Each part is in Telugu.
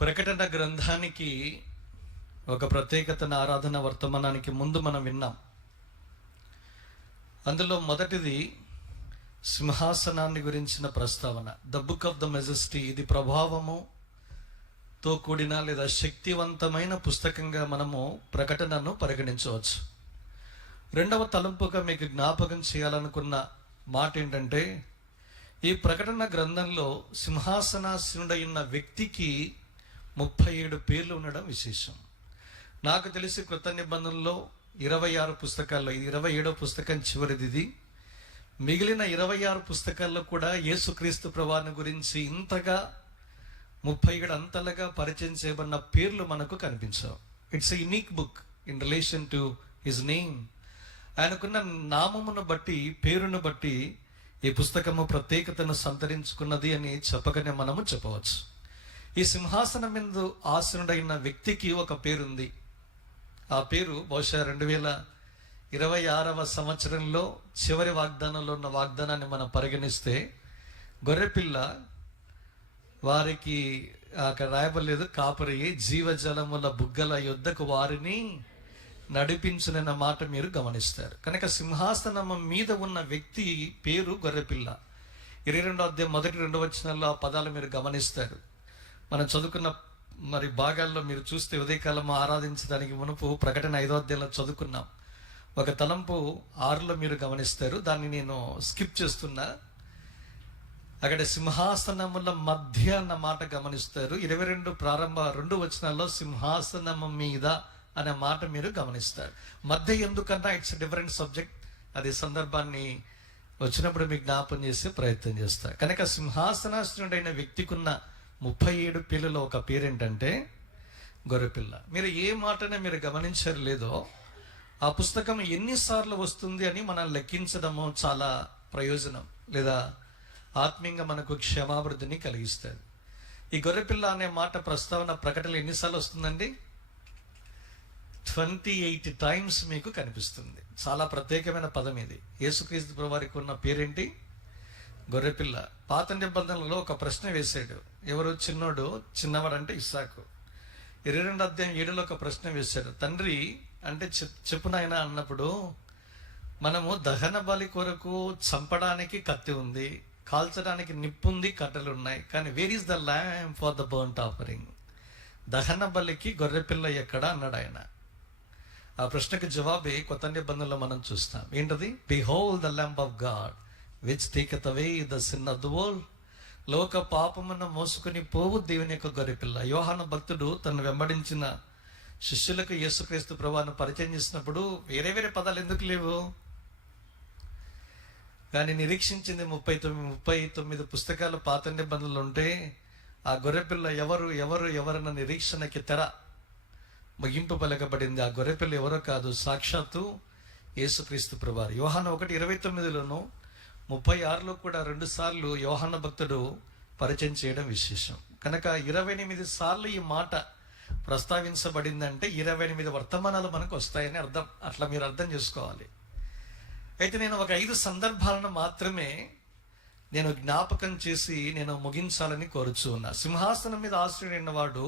ప్రకటన గ్రంథానికి ఒక ప్రత్యేకతను ఆరాధన వర్తమానానికి ముందు మనం విన్నాం. అందులో మొదటిది సింహాసనాన్ని గురించిన ప్రస్తావన. The book of the majesty. ఇది ప్రభావముతో కూడిన లేదా శక్తివంతమైన పుస్తకంగా మనము ప్రకటనను పరిగణించవచ్చు. రెండవ తలంపుగా మీకు జ్ఞాపకం చేయాలనుకున్న మాట ఏంటంటే, ఈ ప్రకటన గ్రంథంలో సింహాసనాసీనుడైన వ్యక్తికి 37 పేర్లు ఉండడం విశేషం. నాకు తెలిసి క్రొత్త నిబంధనలో 26 పుస్తకాల్లో ఇది 27వ పుస్తకం, చివరిది ఇది. మిగిలిన 26 పుస్తకాల్లో కూడా యేసుక్రీస్తు ప్రభువుని గురించి ఇంతగా 37 అంతలుగా పరిచయం చేయబడిన పేర్లు మనకు కనిపించవు. It's a unique book in relation to his name. ఆయనకున్న నామమును బట్టి, పేరును బట్టి ఈ పుస్తకము ప్రత్యేకతను సంతరించుకున్నది అని చెప్పకనే మనము చెప్పవచ్చు. ఈ సింహాసనం మీద ఆసనుడైన వ్యక్తికి ఒక పేరుంది. ఆ పేరు బహుశా 2026వ సంవత్సరంలో చివరి వాగ్దానంలో ఉన్న వాగ్దానాన్ని మనం పరిగణిస్తే, గొర్రెపిల్ల వారికి అక్కడ రాయబడలేదు, కాపరి జీవజలముల బుగ్గల యొద్దకు వారిని నడిపించునన్న మాట మీరు గమనిస్తారు. కనుక సింహాసనం మీద ఉన్న వ్యక్తి పేరు గొర్రెపిల్ల. 22వ అధ్యాయం 1-2 వచనాల్లో ఆ పదాలు మీరు గమనిస్తారు. మనం చదువుకున్న భాగాల్లో మీరు చూస్తే, ఉదయకాలం ఆరాధించడానికి మునుపు ప్రకటన 5వ అధ్యాయంలో చదువుకున్నాం. ఒక తలంపు 6లో మీరు గమనిస్తారు. దాన్ని నేను స్కిప్ చేస్తున్నా. అక్కడ సింహాసనముల మధ్య అన్న మాట గమనిస్తారు. 22 ప్రారంభ 2 వచనాల్లో సింహాసనము మీద అనే మాట మీరు గమనిస్తారు. మధ్య ఎందుకన్నా ఇట్స్ డిఫరెంట్ సబ్జెక్ట్. అది సందర్భాన్ని వచ్చినప్పుడు మీకు జ్ఞాపం చేసే ప్రయత్నం చేస్తారు. కనుక సింహాసనాసనుడైన వ్యక్తికి ఉన్న 37 పేర్లలో ఒక పేరేంటంటే గొర్రెపిల్ల. మీరు ఏ మాటనే మీరు గమనించారు లేదో, ఆ పుస్తకం ఎన్నిసార్లు వస్తుంది అని మనం లెక్కించడము చాలా ప్రయోజనం, లేదా ఆత్మీయంగా మనకు క్షమాభివృద్ధిని కలిగిస్తుంది. ఈ గొర్రెపిల్ల అనే మాట ప్రస్తావన ప్రకటనలో ఎన్నిసార్లు వస్తుందండి? 28 టైమ్స్ మీకు కనిపిస్తుంది. చాలా ప్రత్యేకమైన పదం ఇది. యేసుక్రీస్తు ప్రభువారికి ఉన్న పేరేంటి? గొర్రెపిల్ల. పాత నిబంధనలలో ఒక ప్రశ్న వేశాడు. ఎవరు? చిన్నవాడు అంటే ఇస్సాకు. 22వ అధ్యాయం 7లో ఒక ప్రశ్న వేశాడు. తండ్రి అంటే చెప్పు నాయనా అన్నప్పుడు, మనము దహన బలి కొరకు చంపడానికి కత్తి ఉంది, కాల్చడానికి నిప్పు ఉంది, కట్టెలు ఉన్నాయి, కానీ where is the lamp for the burnt offering? దహన బలికి గొర్రెపిల్ల ఎక్కడ అన్నాడు ఆయన. ఆ ప్రశ్నకు జవాబే కొత్త నిబంధనలో మనం చూస్తాం. ఏంటది? Behold the lamb of God which taketh away the sin of the world. లోక పాపమును మోసుకుని పోవు దేవుని యొక్క గొర్రెపిల్ల. యోహాను భక్తుడు తను వెంబడించిన శిష్యులకు యేసుక్రీస్తు ప్రభువును పరిచయం చేసినప్పుడు వేరే వేరే పదాలు ఎందుకు లేవు? కానీ నిరీక్షించింది 39 పుస్తకాలు పాత నిబంధనలు ఉంటే, ఆ గొర్రెపిల్ల ఎవరు ఎవరు ఎవరన్న నిరీక్షణకి తెర ముగింపు పలకబడింది. ఆ గొర్రెపిల్ల ఎవరో కాదు, సాక్షాత్తు యేసుక్రీస్తు ప్రభువారు. యోహాను 1:29లోను 36లో కూడా 2 సార్లు యోహాను భక్తుడు పరిచయం చేయడం విశేషం. కనుక 28 సార్లు ఈ మాట ప్రస్తావించబడిందంటే 28 వర్తమానాలు మనకు వస్తాయని అర్థం. అట్లా మీరు అర్థం చేసుకోవాలి. అయితే నేను ఒక 5 సందర్భాలను మాత్రమే నేను జ్ఞాపకం చేసి నేను ముగించాలని కోరుచు ఉన్నా. సింహాసనం మీద ఆశ్రయుడైన వాడు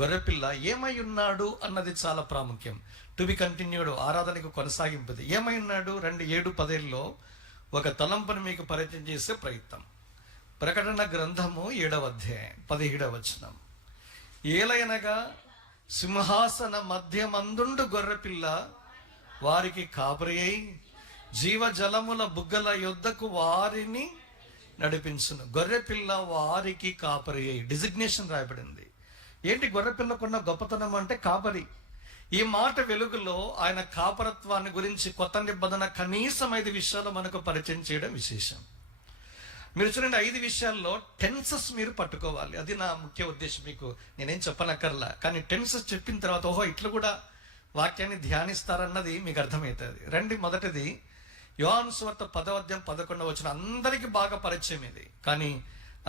గొర్రెపిల్ల ఏమై ఉన్నాడు అన్నది చాలా ప్రాముఖ్యం. టు బి కంటిన్యూడ్, ఆరాధనకు కొనసాగింపుది. ఏమై ఉన్నాడు? 7-10లో ఒక తలంపును మీకు పరిచయం చేసే ప్రయత్నం. ప్రకటన గ్రంథము 7వ అధ్యాయం 17వ వచనం. ఏలయనగా సింహాసన మధ్యమందుండు గొర్రెపిల్ల వారికి కాపరి అయి జీవజలముల బుగ్గల యొద్దకు వారిని నడిపించును. గొర్రెపిల్ల వారికి కాపరి అయి, డిజిగ్నేషన్ రాయబడింది. ఏంటి గొర్రెపిల్లకున్న గొప్పతనం అంటే? కాపరి. ఈ మాట వెలుగులో ఆయన కాపరత్వాన్ని గురించి కొత్త నిబంధన కనీసం 5 విషయాలు మనకు పరిచయం చేయడం విశేషం. మీరు చూడండి, 5 విషయాల్లో టెన్సెస్ మీరు పట్టుకోవాలి. అది నా ముఖ్య ఉద్దేశం. మీకు నేనేం చెప్పనక్కర్లా, కానీ టెన్సెస్ చెప్పిన తర్వాత ఓహో ఇట్లా కూడా వాక్యాన్ని ధ్యానిస్తారన్నది మీకు అర్థమవుతుంది. రండి, మొదటిది యోహాను సువార్త 10వ అధ్యాయం 11వ వచనం. అందరికీ బాగా పరిచయం ఇది, కానీ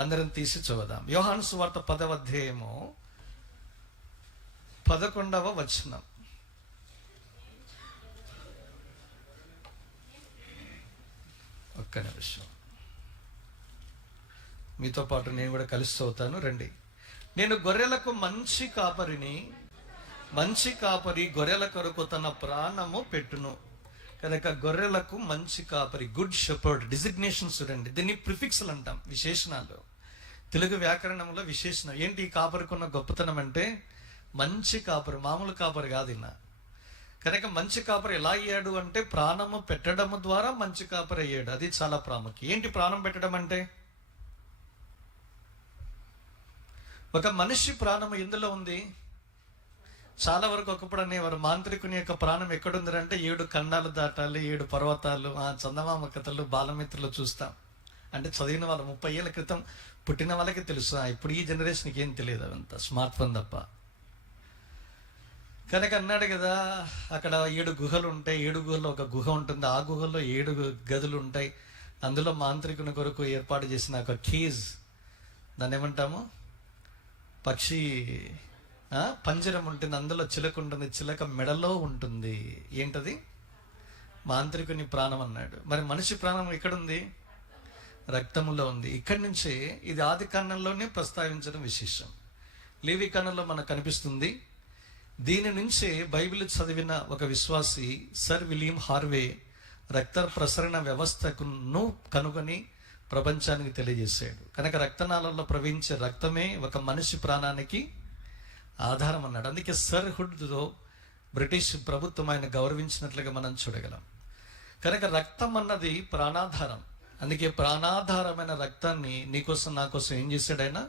అందరం తీసి చూద్దాం. యోహాను సువార్త 10వ అధ్యాయము 11వ వచనం. ఒక్క నిమిషం, మీతో పాటు నేను కూడా కలిసి చదువుతాను. రండి. నేను గొర్రెలకు మంచి కాపరిని, మంచి కాపరి గొర్రెల కొరకు తన ప్రాణము పెట్టును. కనుక గొర్రెలకు మంచి కాపరి, గుడ్ షెపర్డ్, డిజిగ్నేషన్స్ చూడండి. దీన్ని ప్రిఫిక్స్లు అంటాం, విశేషణాలు. తెలుగు వ్యాకరణంలో విశేషణం ఏంటి? ఈ కాపరికున్న గొప్పతనం అంటే మంచి కాపరి, మామూలు కాపరి కాదు ఇలా. కనుక మంచి కాపరి ఎలా అయ్యాడు అంటే ప్రాణము పెట్టడము ద్వారా మంచి కాపరి అయ్యాడు. అది చాలా ప్రాముఖ్యం. ఏంటి ప్రాణం పెట్టడం అంటే? ఒక మనిషి ప్రాణం ఎందులో ఉంది? చాలా వరకు ఒకప్పుడు అనేవారు మాంత్రికుని యొక్క ప్రాణం ఎక్కడుందంటే 7 ఖండాలు దాటాలి, 7 పర్వతాలు, చందమామ కథలు, బాలమిత్రులు చూస్తాం. అంటే చదివిన వాళ్ళు 30 ఏళ్ళ క్రితం పుట్టిన వాళ్ళకి తెలుసు. ఇప్పుడు ఈ జనరేషన్కి ఏం తెలియదు, అవంతా స్మార్ట్ ఫోన్ తప్ప. కనుక అన్నాడు కదా, అక్కడ 7 గుహలు ఉంటాయి, 7 గుహల్లో ఒక గుహ ఉంటుంది, ఆ గుహల్లో 7 గదులు ఉంటాయి. అందులో మాంత్రికుని కొరకు ఏర్పాటు చేసిన ఒక కీజ్, దాన్ని ఏమంటాము, పక్షి పంజరం ఉంటుంది, అందులో చిలక ఉంటుంది, చిలక మెడలో ఉంటుంది. ఏంటది? మాంత్రికుని ప్రాణం అన్నాడు. మరి మనిషి ప్రాణం ఎక్కడుంది? రక్తములో ఉంది. ఇక్కడి నుంచే ఇది ఆది కాండంలోనే ప్రస్తావించడం విశేషం. లేవి కాండంలో మనకు కనిపిస్తుంది. దీని నుంచే బైబిల్ చదివిన ఒక విశ్వాసి సర్ విలియం హార్వే రక్త ప్రసరణ వ్యవస్థను కనుగొని ప్రపంచానికి తెలియజేశాడు. కనుక రక్తనాళాల్లో ప్రవహించే రక్తమే ఒక మనిషి ప్రాణానికి ఆధారం అన్నాడు. అందుకే సర్ హుడ్తో బ్రిటిష్ ప్రభుత్వం ఆయన గౌరవించినట్లుగా మనం చూడగలం. కనుక రక్తం అన్నది ప్రాణాధారం. అందుకే ప్రాణాధారమైన రక్తాన్ని నీకోసం నా కోసం ఏం చేశాడు? ఆయన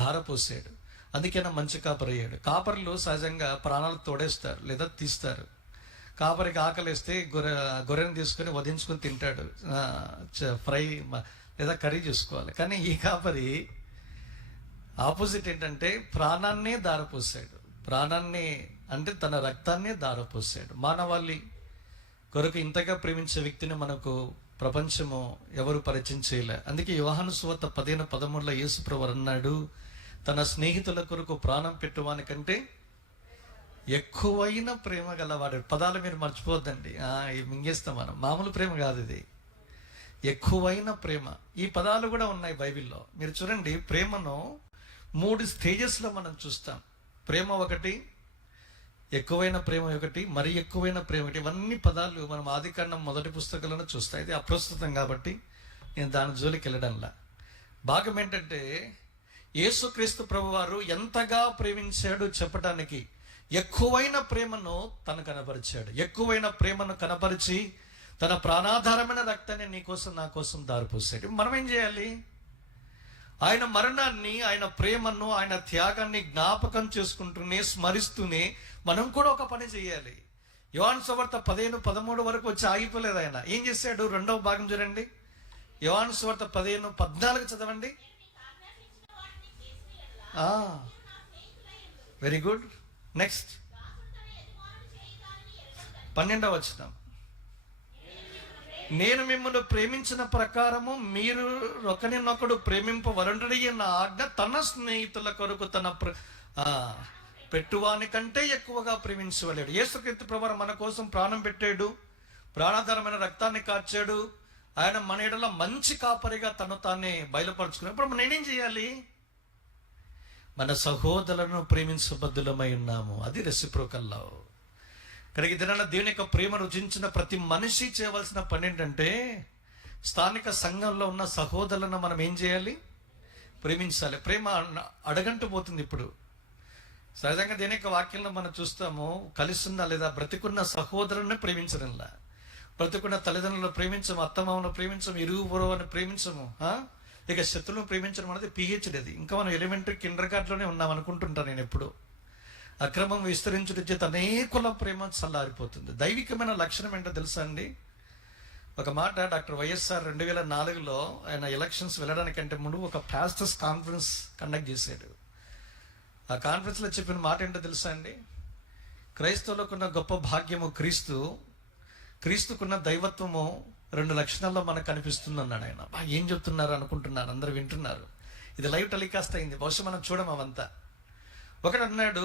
ధారపోసాడు. అందుకే నా మంచి కాపరి అయ్యాడు. కాపరులు సహజంగా ప్రాణాలు తోడేస్తారు లేదా తీస్తారు. కాపరికి ఆకలిస్తే గొర్రెను తీసుకొని వధించుకొని తింటాడు, ఫ్రై లేదా కర్రీ చేసుకోవాలి. కానీ ఈ కాపరి ఆపోజిట్ ఏంటంటే ప్రాణాన్నే దారపోసాడు. ప్రాణాన్ని అంటే తన రక్తాన్నే దారపోసాడు. మానవాళి కొరకు ఇంతగా ప్రేమించే వ్యక్తిని మనకు ప్రపంచము ఎవరు పరిచయం చేయలే. అందుకే యోహాను సువార్త 10:13 యేసుప్రభువు అన్నాడు, తన స్నేహితుల కొరకు ప్రాణం పెట్టువానికంటే ఎక్కువైన ప్రేమ గలవాడు. పదాలు మీరు మర్చిపోద్దండి, మింగేస్తాం మనం. మామూలు ప్రేమ కాదు ఇది, ఎక్కువైన ప్రేమ. ఈ పదాలు కూడా ఉన్నాయి బైబిల్లో. మీరు చూడండి, ప్రేమను 3 స్టేజెస్లో మనం చూస్తాం. ప్రేమ ఒకటి, ఎక్కువైన ప్రేమ ఒకటి, మరి ఎక్కువైన ప్రేమ ఒకటి. ఇవన్నీ పదాలు మనం ఆదికాండం మొదటి పుస్తకంలోనే చూస్తాం. ఇది అప్రస్తుతం కాబట్టి నేను దాని జోలికి వెళ్ళడంలా. భాగం ఏంటంటే యేసుక్రీస్తు ప్రభువారు ఎంతగా ప్రేమించాడు చెప్పడానికి ఎక్కువైన ప్రేమను తను కనపరిచాడు. ఎక్కువైన ప్రేమను కనపరిచి తన ప్రాణాధారమైన రక్తాన్ని నీ కోసం నా కోసం దారిపోసాడు. మనం ఏం చేయాలి? ఆయన మరణాన్ని, ఆయన ప్రేమను, ఆయన త్యాగాన్ని జ్ఞాపకం చేసుకుంటూనే, స్మరిస్తూనే మనం కూడా ఒక పని చేయాలి. యోహాను సువార్త 15:13 వరకు వచ్చి ఆగిపోలేదు. ఆయన ఏం చేశాడు? 2వ భాగం చూడండి. యోహాను సువార్త 15:14 చదవండి. Very good. నెక్స్ట్ 12వ వచనం. నేను మిమ్మల్ని ప్రేమించిన ప్రకారము మీరు ఒకరినొకడు ప్రేమింపవలనని నా ఆజ్ఞ. తన స్నేహితుల కొరకు తన పెట్టువాని కంటే ఎక్కువగా ప్రేమించవలేడు. యేసుక్రీస్తు ప్రభువు మన కోసం ప్రాణం పెట్టాడు, ప్రాణాధారమైన రక్తాన్ని కార్చాడు. ఆయన మన ఎడల మంచి కాపరిగా తను తానే బయలుపరుచుకున్నాడు. ఇప్పుడు నేనేం చేయాలి? మన సహోదరులను ప్రేమించబద్దులమై ఉన్నాము. అది రెసిప్రోకల్ లవ్. కనుక ఇదైనా దేవుని యొక్క ప్రేమ రుచించిన ప్రతి మనిషి చేయవలసిన పని ఏంటంటే స్థానిక సంఘంలో ఉన్న సహోదరులను మనం ఏం చేయాలి? ప్రేమించాలి. ప్రేమ అడగంటూ పోతుంది. ఇప్పుడు సహజంగా దేని యొక్క వాక్యంలో మనం చూస్తాము, కలిసిన్న లేదా బ్రతికున్న సహోదరుని ప్రేమించడంలా. బ్రతికున్న తల్లిదండ్రులను ప్రేమించము, అత్తమామను ప్రేమించము, ఇరుగు పొరుగుని ప్రేమించము. ఇక శత్రువులను ప్రేమించడం అనేది PhD. అది ఇంకా మనం ఎలిమెంటరీ కిండర్ గార్డ్లోనే ఉన్నాం అనుకుంటుంటాను నేను. ఎప్పుడు అక్రమం విస్తరించుట చేత అనేకుల ప్రేమ చల్లారిపోతుంది. దైవికమైన లక్షణం ఏంటో తెలుసా అండి? ఒక మాట డాక్టర్ వైఎస్ఆర్ 2004లో ఆయన ఎలక్షన్స్ వెళ్ళడానికంటే ముందు ఒక పాస్టర్స్ కాన్ఫరెన్స్ కండక్ట్ చేశాడు. ఆ కాన్ఫరెన్స్లో చెప్పిన మాట ఏంటో తెలుసా అండి? క్రైస్తవులకున్న గొప్ప భాగ్యము క్రీస్తుకున్న దైవత్వము 2 లక్షణాల్లో మనకు కనిపిస్తుంది అన్నాడు ఆయన. ఏం చెప్తున్నారు అనుకుంటున్నారు, అందరూ వింటున్నారు. ఇది లైవ్ టెలికాస్ట్ అయింది, బహుశా మనం చూడం అవంతా. ఒకడు అన్నాడు,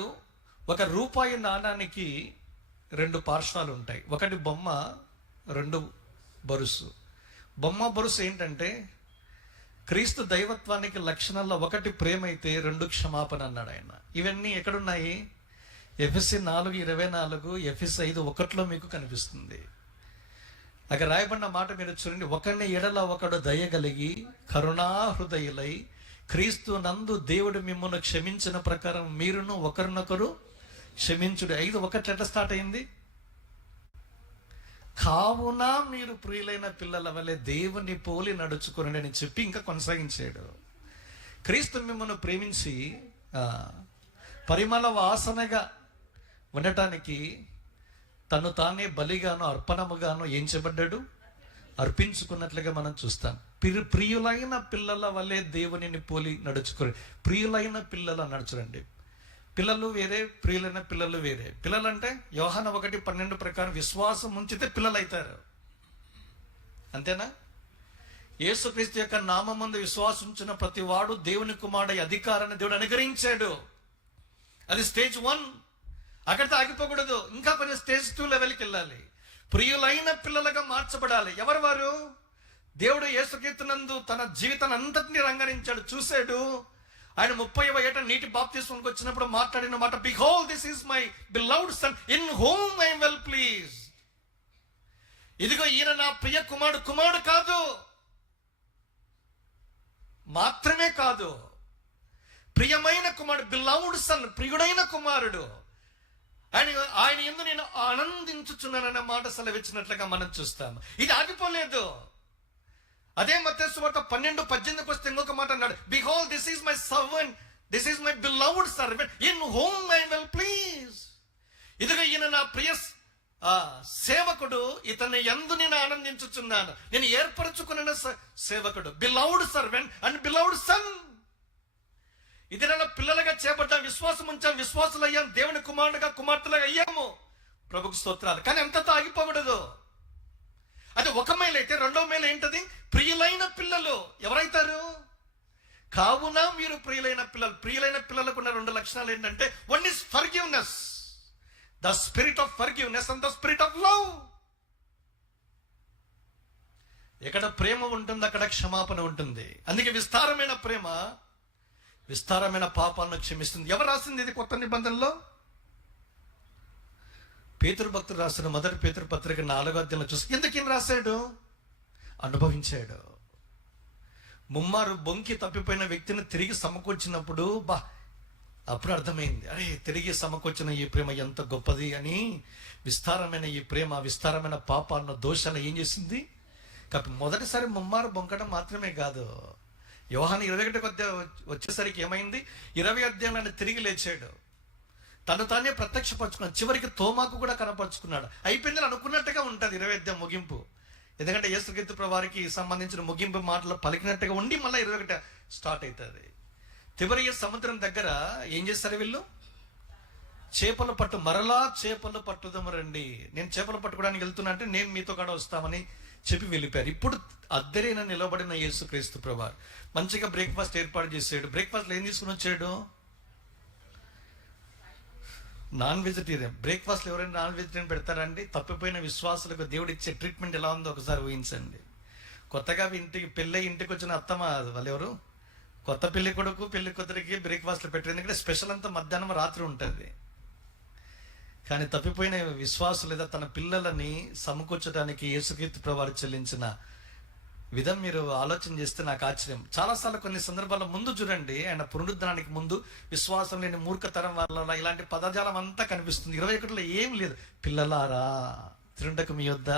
₹1 నాణానికి 2 పార్శ్వాలు ఉంటాయి. ఒకటి బొమ్మ, 2 బొరుసు. బొమ్మ బొరుసు ఏంటంటే క్రీస్తు దైవత్వానికి లక్షణాల్లో ఒకటి ప్రేమ అయితే, రెండు క్షమాపణ అన్నాడు ఆయన. ఇవన్నీ ఎక్కడున్నాయి? ఎఫెసీ 4:24, ఎఫెసీ 5:1 మీకు కనిపిస్తుంది. అక్కడ రాయబడిన మాట మీరు చూడండి. ఒకరిని ఎడల ఒకడు దయగలిగి కరుణా హృదయులై క్రీస్తు నందు దేవుడు మిమ్మల్ని క్షమించిన ప్రకారం మీరును ఒకరినొకరు క్షమించుడు. 5:1 ఎట్లా స్టార్ట్ అయింది? కావున మీరు ప్రియులైన పిల్లల వలె దేవుని పోలి నడుచుకుని అని చెప్పి ఇంకా కొనసాగించాడు. క్రీస్తు మిమ్మల్ని ప్రేమించి పరిమళ వాసనగా ఉండటానికి తను తానే బలిగాను అర్పణముగాను ఏం చేయబడ్డాడు? అర్పించుకున్నట్లుగా మనం చూస్తాం. ప్రియులైన పిల్లల వలె దేవునిని పోలి నడుచుకుని. ప్రియులైన పిల్లలు నడుచురండి. పిల్లలు వేరే, ప్రియులైన పిల్లలు వేరే. పిల్లలంటే యోహాను 1:12 ప్రకారం విశ్వాసం ఉంచితే పిల్లలు అవుతారు. అంతేనా? యేసుక్రీస్తు యొక్క నామమందు విశ్వాసం ఉంచిన ప్రతి వాడు దేవుని కుమారుడి అధికారాన్ని దేవుడు అనుగ్రహించాడు. అది స్టేజ్ 1. అక్కడితో ఆగిపోకూడదు. ఇంకా కొంచెం స్టేజ్ 2 లెవెల్కి వెళ్ళాలి. ప్రియులైన పిల్లలుగా మార్చబడాలి. ఎవరు వారు? దేవుడు యేసుక్రీస్తునందు తన జీవితాన్ని అంతటినీ రంగరించాడు, చూశాడు. ఆయన 30వ ఏట నీటి బాప్తిస్మానికి వచ్చినప్పుడు మాట్లాడిన మాట, behold this is my beloved son in whom I am well pleased. ఇదిగో ఈయన నా ప్రియ కుమారుడు కాదు, మాత్రమే కాదు, ప్రియమైన కుమారుడు, బిలవ్డ్ సన్, ప్రియుడైన కుమారుడు. ఆయన యందు నేను ఆనందించుచున్నానన్న మాట సెలవిచ్చినట్లుగా మనం చూస్తాము. ఇది ఆగిపోలేదు. అదే మత్తయి సువార్త 12:18 వస్తే ఇంకొక మాట అన్నాడు, behold this is my servant, this is my beloved servant in whom I will please. ఇదిగో ఈయన నా ప్రియ సేవకుడు, ఇతని యందు నేను ఆనందించుచున్నాను, నేను ఏర్పరచుకున్న సేవకుడు, beloved servant and beloved son. ఇది నన్ను పిల్లలుగా చేపట్టాం, విశ్వాసం ఉంచాం, విశ్వాసులు అయ్యాం, దేవుని కుమారుడుగా కుమార్తెలుగా అయ్యాము. ప్రభుకు స్తోత్రాలు. కానీ ఎంతతో ఆగిపోకూడదు. అది ఒక మైల్ అయితే, రెండో మైల్ ఏంటది? ప్రియులైన పిల్లలు. ఎవరైతారు? కావున మీరు ప్రియులైన పిల్లలు. ప్రియులైన పిల్లలకు ఉన్న 2 లక్షణాలు ఏంటంటే, one is forgiveness, the spirit of forgiveness and the spirit of love. ఎక్కడ ప్రేమ ఉంటుంది అక్కడ క్షమాపణ ఉంటుంది. అందుకే విస్తారమైన ప్రేమ విస్తారమైన పాపాలను క్షమిస్తుంది. ఎవరు రాసింది ఇది కొత్త నిబంధనలో? పేతురు భక్తుడు రాసిన 1 పేతురు పత్రిక 4వ అధ్యాయంలో చూసి ఎందుకు ఏం రాశాడు? అనుభవించాడు. ముమ్మారు బొంకి తప్పిపోయిన వ్యక్తిని తిరిగి సమకూర్చినప్పుడు అప్పుడు అర్థమైంది, అరే తిరిగి సమకూర్చిన ఈ ప్రేమ ఎంత గొప్పది అని. విస్తారమైన ఈ ప్రేమ విస్తారమైన పాపాలను దోషాలను ఏం చేసింది? కాబట్టి మొదటిసారి ముమ్మారు బొంకడం మాత్రమే కాదు. యోహాను 21 వచ్చేసరికి ఏమైంది? 20 అధ్యాయాలను తిరిగి లేచాడు, తను తానే ప్రత్యక్షపరచుకున్నాడు, చివరికి తోమాకు కూడా కనపరుచుకున్నాడు. అయిపోయిందని అనుకున్నట్టుగా ఉంటుంది 20 అధ్యాయం ముగింపు. ఎందుకంటే యేసుక్రీస్తు ప్రభువారికి సంబంధించిన ముగింపు మాటలు పలికినట్టుగా ఉండి మళ్ళీ 21 స్టార్ట్ అవుతుంది. తిబెరియా సముద్రం దగ్గర ఏం చేస్తారు వీళ్ళు? చేపలు పట్టు, మరలా చేపలు పట్టుదాము రండి, నేను చేపలు పట్టుకోవడానికి వెళ్తున్నా అంటే నేను మీతో కూడా వస్తామని చెప్పి వెళ్ళిపోయారు. ఇప్పుడు అద్దరైన నిలబడిన యేసుక్రీస్తు ప్రభువారు మంచిగా బ్రేక్ఫాస్ట్ ఏర్పాటు చేశాడు. బ్రేక్ఫాస్ట్లో ఏం తీసుకుని వచ్చాడు? Non vegetarian. బ్రేక్ఫాస్ట్లో ఎవరైనా నాన్ వెజిటేరియన్ పెడతారండి? తప్పిపోయిన విశ్వాసులకు దేవుడు ఇచ్చే ట్రీట్మెంట్ ఎలా ఉందో ఒకసారి ఊహించండి. కొత్తగా ఇంటికి వచ్చిన అత్తమ్మ వాళ్ళు ఎవరు? కొత్త పెళ్లి కొడుకు పెళ్లి కూతురికి బ్రేక్ఫాస్ట్లో పెట్టారు. ఎందుకంటే స్పెషల్ అంతా మధ్యాహ్నం రాత్రి ఉంటుంది. కానీ తప్పిపోయిన విశ్వాసు లేదా తన పిల్లలని సమకూర్చడానికి యేసుక్రీస్తు ప్రభువారు చెల్లించిన విధం మీరు ఆలోచన చేస్తే నాకు ఆశ్చర్యం. చాలాసార్లు కొన్ని సందర్భాల్లో ముందు చూడండి, ఆయన పునరుద్ధరణానికి ముందు విశ్వాసం లేని మూర్ఖతరం వల్ల ఇలాంటి పదజాలం అంతా కనిపిస్తుంది. 21లో ఏం లేదు. పిల్లలారా తిరుండకు మీ యొద్ద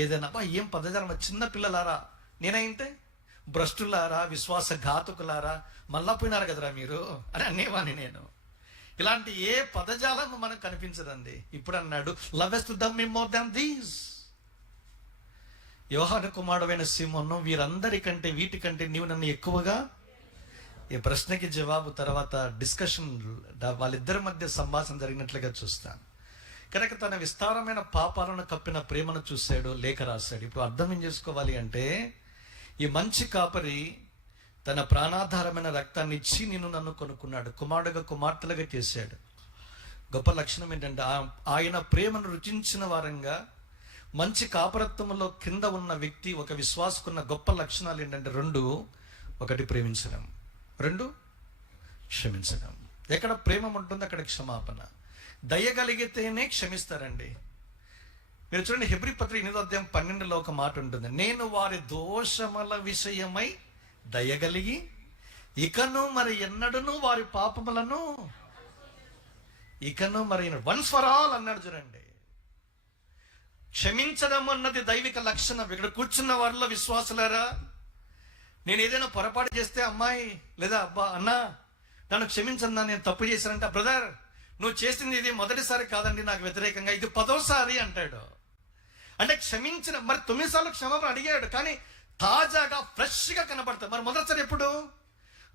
ఏదైనా ఏం పదజాలం, చిన్న పిల్లలారా, నేనైతే భ్రష్టులారా, విశ్వాసఘాతుకులారా, మళ్ళా పోయినారు కదరా మీరు అని అనేవాని నేను. ఇలాంటి ఏ పదజాలం మనకు కనిపించదండి. ఇప్పుడు అన్నాడు, lovest thou me more than these. యోహాను కుమారుడైన సీమోను, వీరందరికంటే వీటికంటే నీవు నన్ను ఎక్కువగా. ఈ ప్రశ్నకి జవాబు తర్వాత డిస్కషన్, వాళ్ళిద్దరి మధ్య సంభాషణ జరిగినట్లుగా చూస్తాను. కనుక తన విస్తారమైన పాపాలను కప్పిన ప్రేమను చూశాడు, లేఖ రాశాడు. ఇప్పుడు అర్థం ఏం చేసుకోవాలి అంటే, ఈ మంచి కాపరి తన ప్రాణాధారమైన రక్తాన్ని ఇచ్చి నిన్ను నన్ను కొనుక్కున్నాడు, కుమారుడుగా కుమార్తెలుగా చేశాడు. గొప్ప లక్షణం ఏంటంటే, ఆయన ప్రేమను రుచించిన వారంగా మంచి కాపరత్వంలో కింద ఉన్న వ్యక్తి, ఒక విశ్వాసకున్న గొప్ప లక్షణాలు ఏంటంటే 2, ఒకటి ప్రేమించడం, రెండు క్షమించడం. ఎక్కడ ప్రేమ ఉంటుంది అక్కడ క్షమాపణ. దయ కలిగితేనే క్షమిస్తారండి. మీరు చూడండి, హెబ్రీ పత్రిక 8:12 ఒక మాట ఉంటుంది, నేను వారి దోషముల విషయమై దయగలిగి ఇకను మరి ఎన్నడూను వారి పాపములను వన్స్ ఫర్ ఆల్ అన్నాడు. చూడండి, క్షమించడం అన్నది దైవిక లక్షణం. ఇక్కడ కూర్చున్న వారిలో విశ్వాసులారా, నేను ఏదైనా పొరపాటు చేస్తే అమ్మాయి లేదా అబ్బా అన్నా నన్ను క్షమించన్నా, నేను తప్పు చేశానంటే, బ్రదర్ నువ్వు చేసింది ఇది మొదటిసారి కాదండి నాకు వ్యతిరేకంగా, ఇది 10వ అంటాడు. అంటే క్షమించిన, మరి 9 సార్లు క్షమాపణ అడిగాడు, కానీ తాజాగా ఫ్రెష్గా కనబడతాడు. మరి మొదటిసారి ఎప్పుడు?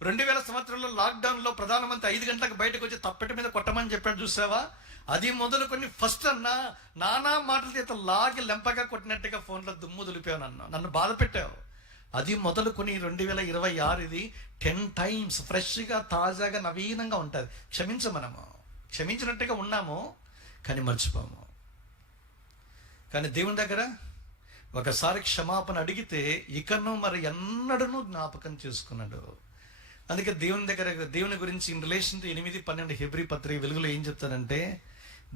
2000 సంవత్సరంలో లాక్డౌన్లో ప్రధానమంత్రి 5 గంటలకు బయటకు వచ్చి తప్పెట మీద కొట్టమని చెప్పాడు, చూసావా? అది మొదలుకొని ఫస్ట్ అన్నా నానా మాటల చేత లాగి లెంపగా కొట్టినట్టుగా ఫోన్లో దుమ్ము దులిపాను, నన్ను బాధ పెట్టావు. అది మొదలుకొని 2026 ఇది 10 టైమ్స్ ఫ్రెష్గా తాజాగా నవీనంగా ఉంటుంది. మనము క్షమించినట్టుగా ఉన్నాము కానీ మర్చిపోము. కానీ దేవుని దగ్గర ఒకసారి క్షమాపణ అడిగితే ఇకను మరి ఎన్నడూ జ్ఞాపకం చేసుకున్నాడు. అందుకే దేవుని గురించి ఇన్ రిలేషన్ టు 8:12 హెబ్రీ పత్రిక వెలుగులో ఏం చెప్తానంటే,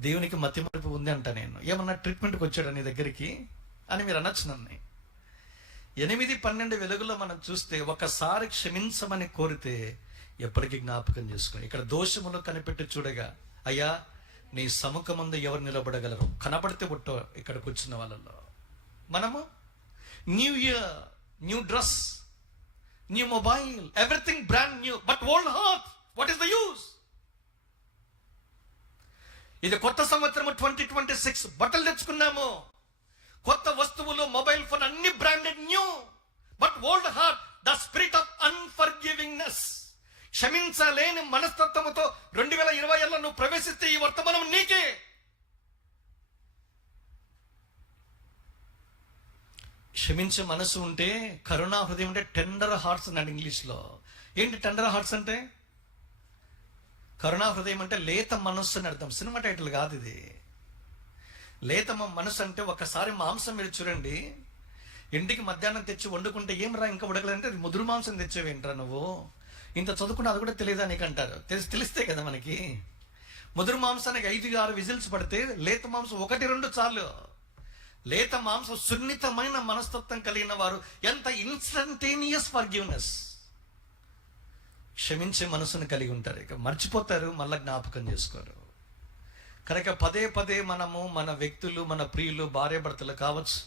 దేవునికి మతిమరుపు ఉంది అంట. నేను ఏమన్నా ట్రీట్మెంట్కి వచ్చాడు నీ దగ్గరికి అని మీరు అనొచ్చు నన్ను. 8:12 వెలుగులో మనం చూస్తే ఒకసారి క్షమించమని కోరితే ఎప్పటికీ జ్ఞాపకం చేసుకుని, ఇక్కడ దోషములు కనిపెట్టి చూడగా, అయ్యా నీ సముఖముందు ఎవరు నిలబడగలరు? కనబడితే పుట్టో ఇక్కడ కూర్చున్న వాళ్ళలో. మనము new year, new dress, new mobile, everything brand new, but old heart, what is the use? ఇది కొత్త సంవత్సరం 2026, బట్టలు తెచ్చుకున్నాము, కొత్త వస్తువులు, మొబైల్ ఫోన్ అన్ని branded new, but old heart, the spirit of unforgivingness, క్షమించలేని మనస్తత్వముతో 2020లో నువ్వు ప్రవేశిస్తే ఈ వర్తమానం నీకే. క్షమించే మనసు ఉంటే, కరుణా హృదయం అంటే టెండర్ హార్ట్స్ అన్నాడు ఇంగ్లీష్లో. ఏంటి టెండర్ హార్ట్స్ అంటే? కరుణా హృదయం అంటే లేత మనస్సు అని అర్థం, సినిమా టైటిల్ కాదు ఇది. లేత మనసు అంటే, ఒకసారి మాంసం మీరు చూడండి, ఇంటికి మధ్యాహ్నం తెచ్చి వండుకుంటే ఏం రా ఇంకా ఉడకలేదంటే, అది ముదురు మాంసం తెచ్చేవేంట్రా నువ్వు, ఇంత చదువుకున్నా అది కూడా తెలియదా నీకు అంటారు. తెలిస్తే కదా మనకి. ముదురు మాంసానికి 5-6 విజిల్స్ పడితే లేత మాంసం 1-2 చాలు. లేత మాంసం సున్నితమైన మనస్తత్వం కలిగిన వారు ఎంత ఇన్స్టంటేనియస్ ఫర్గివ్నెస్, క్షమించే మనసును కలిగి ఉంటారు. ఇక మర్చిపోతారు, మళ్ళీ జ్ఞాపకం చేసుకోరు. కనుక పదే మనము మన వ్యక్తులు, మన ప్రియులు, భార్యాభర్తలు కావచ్చు,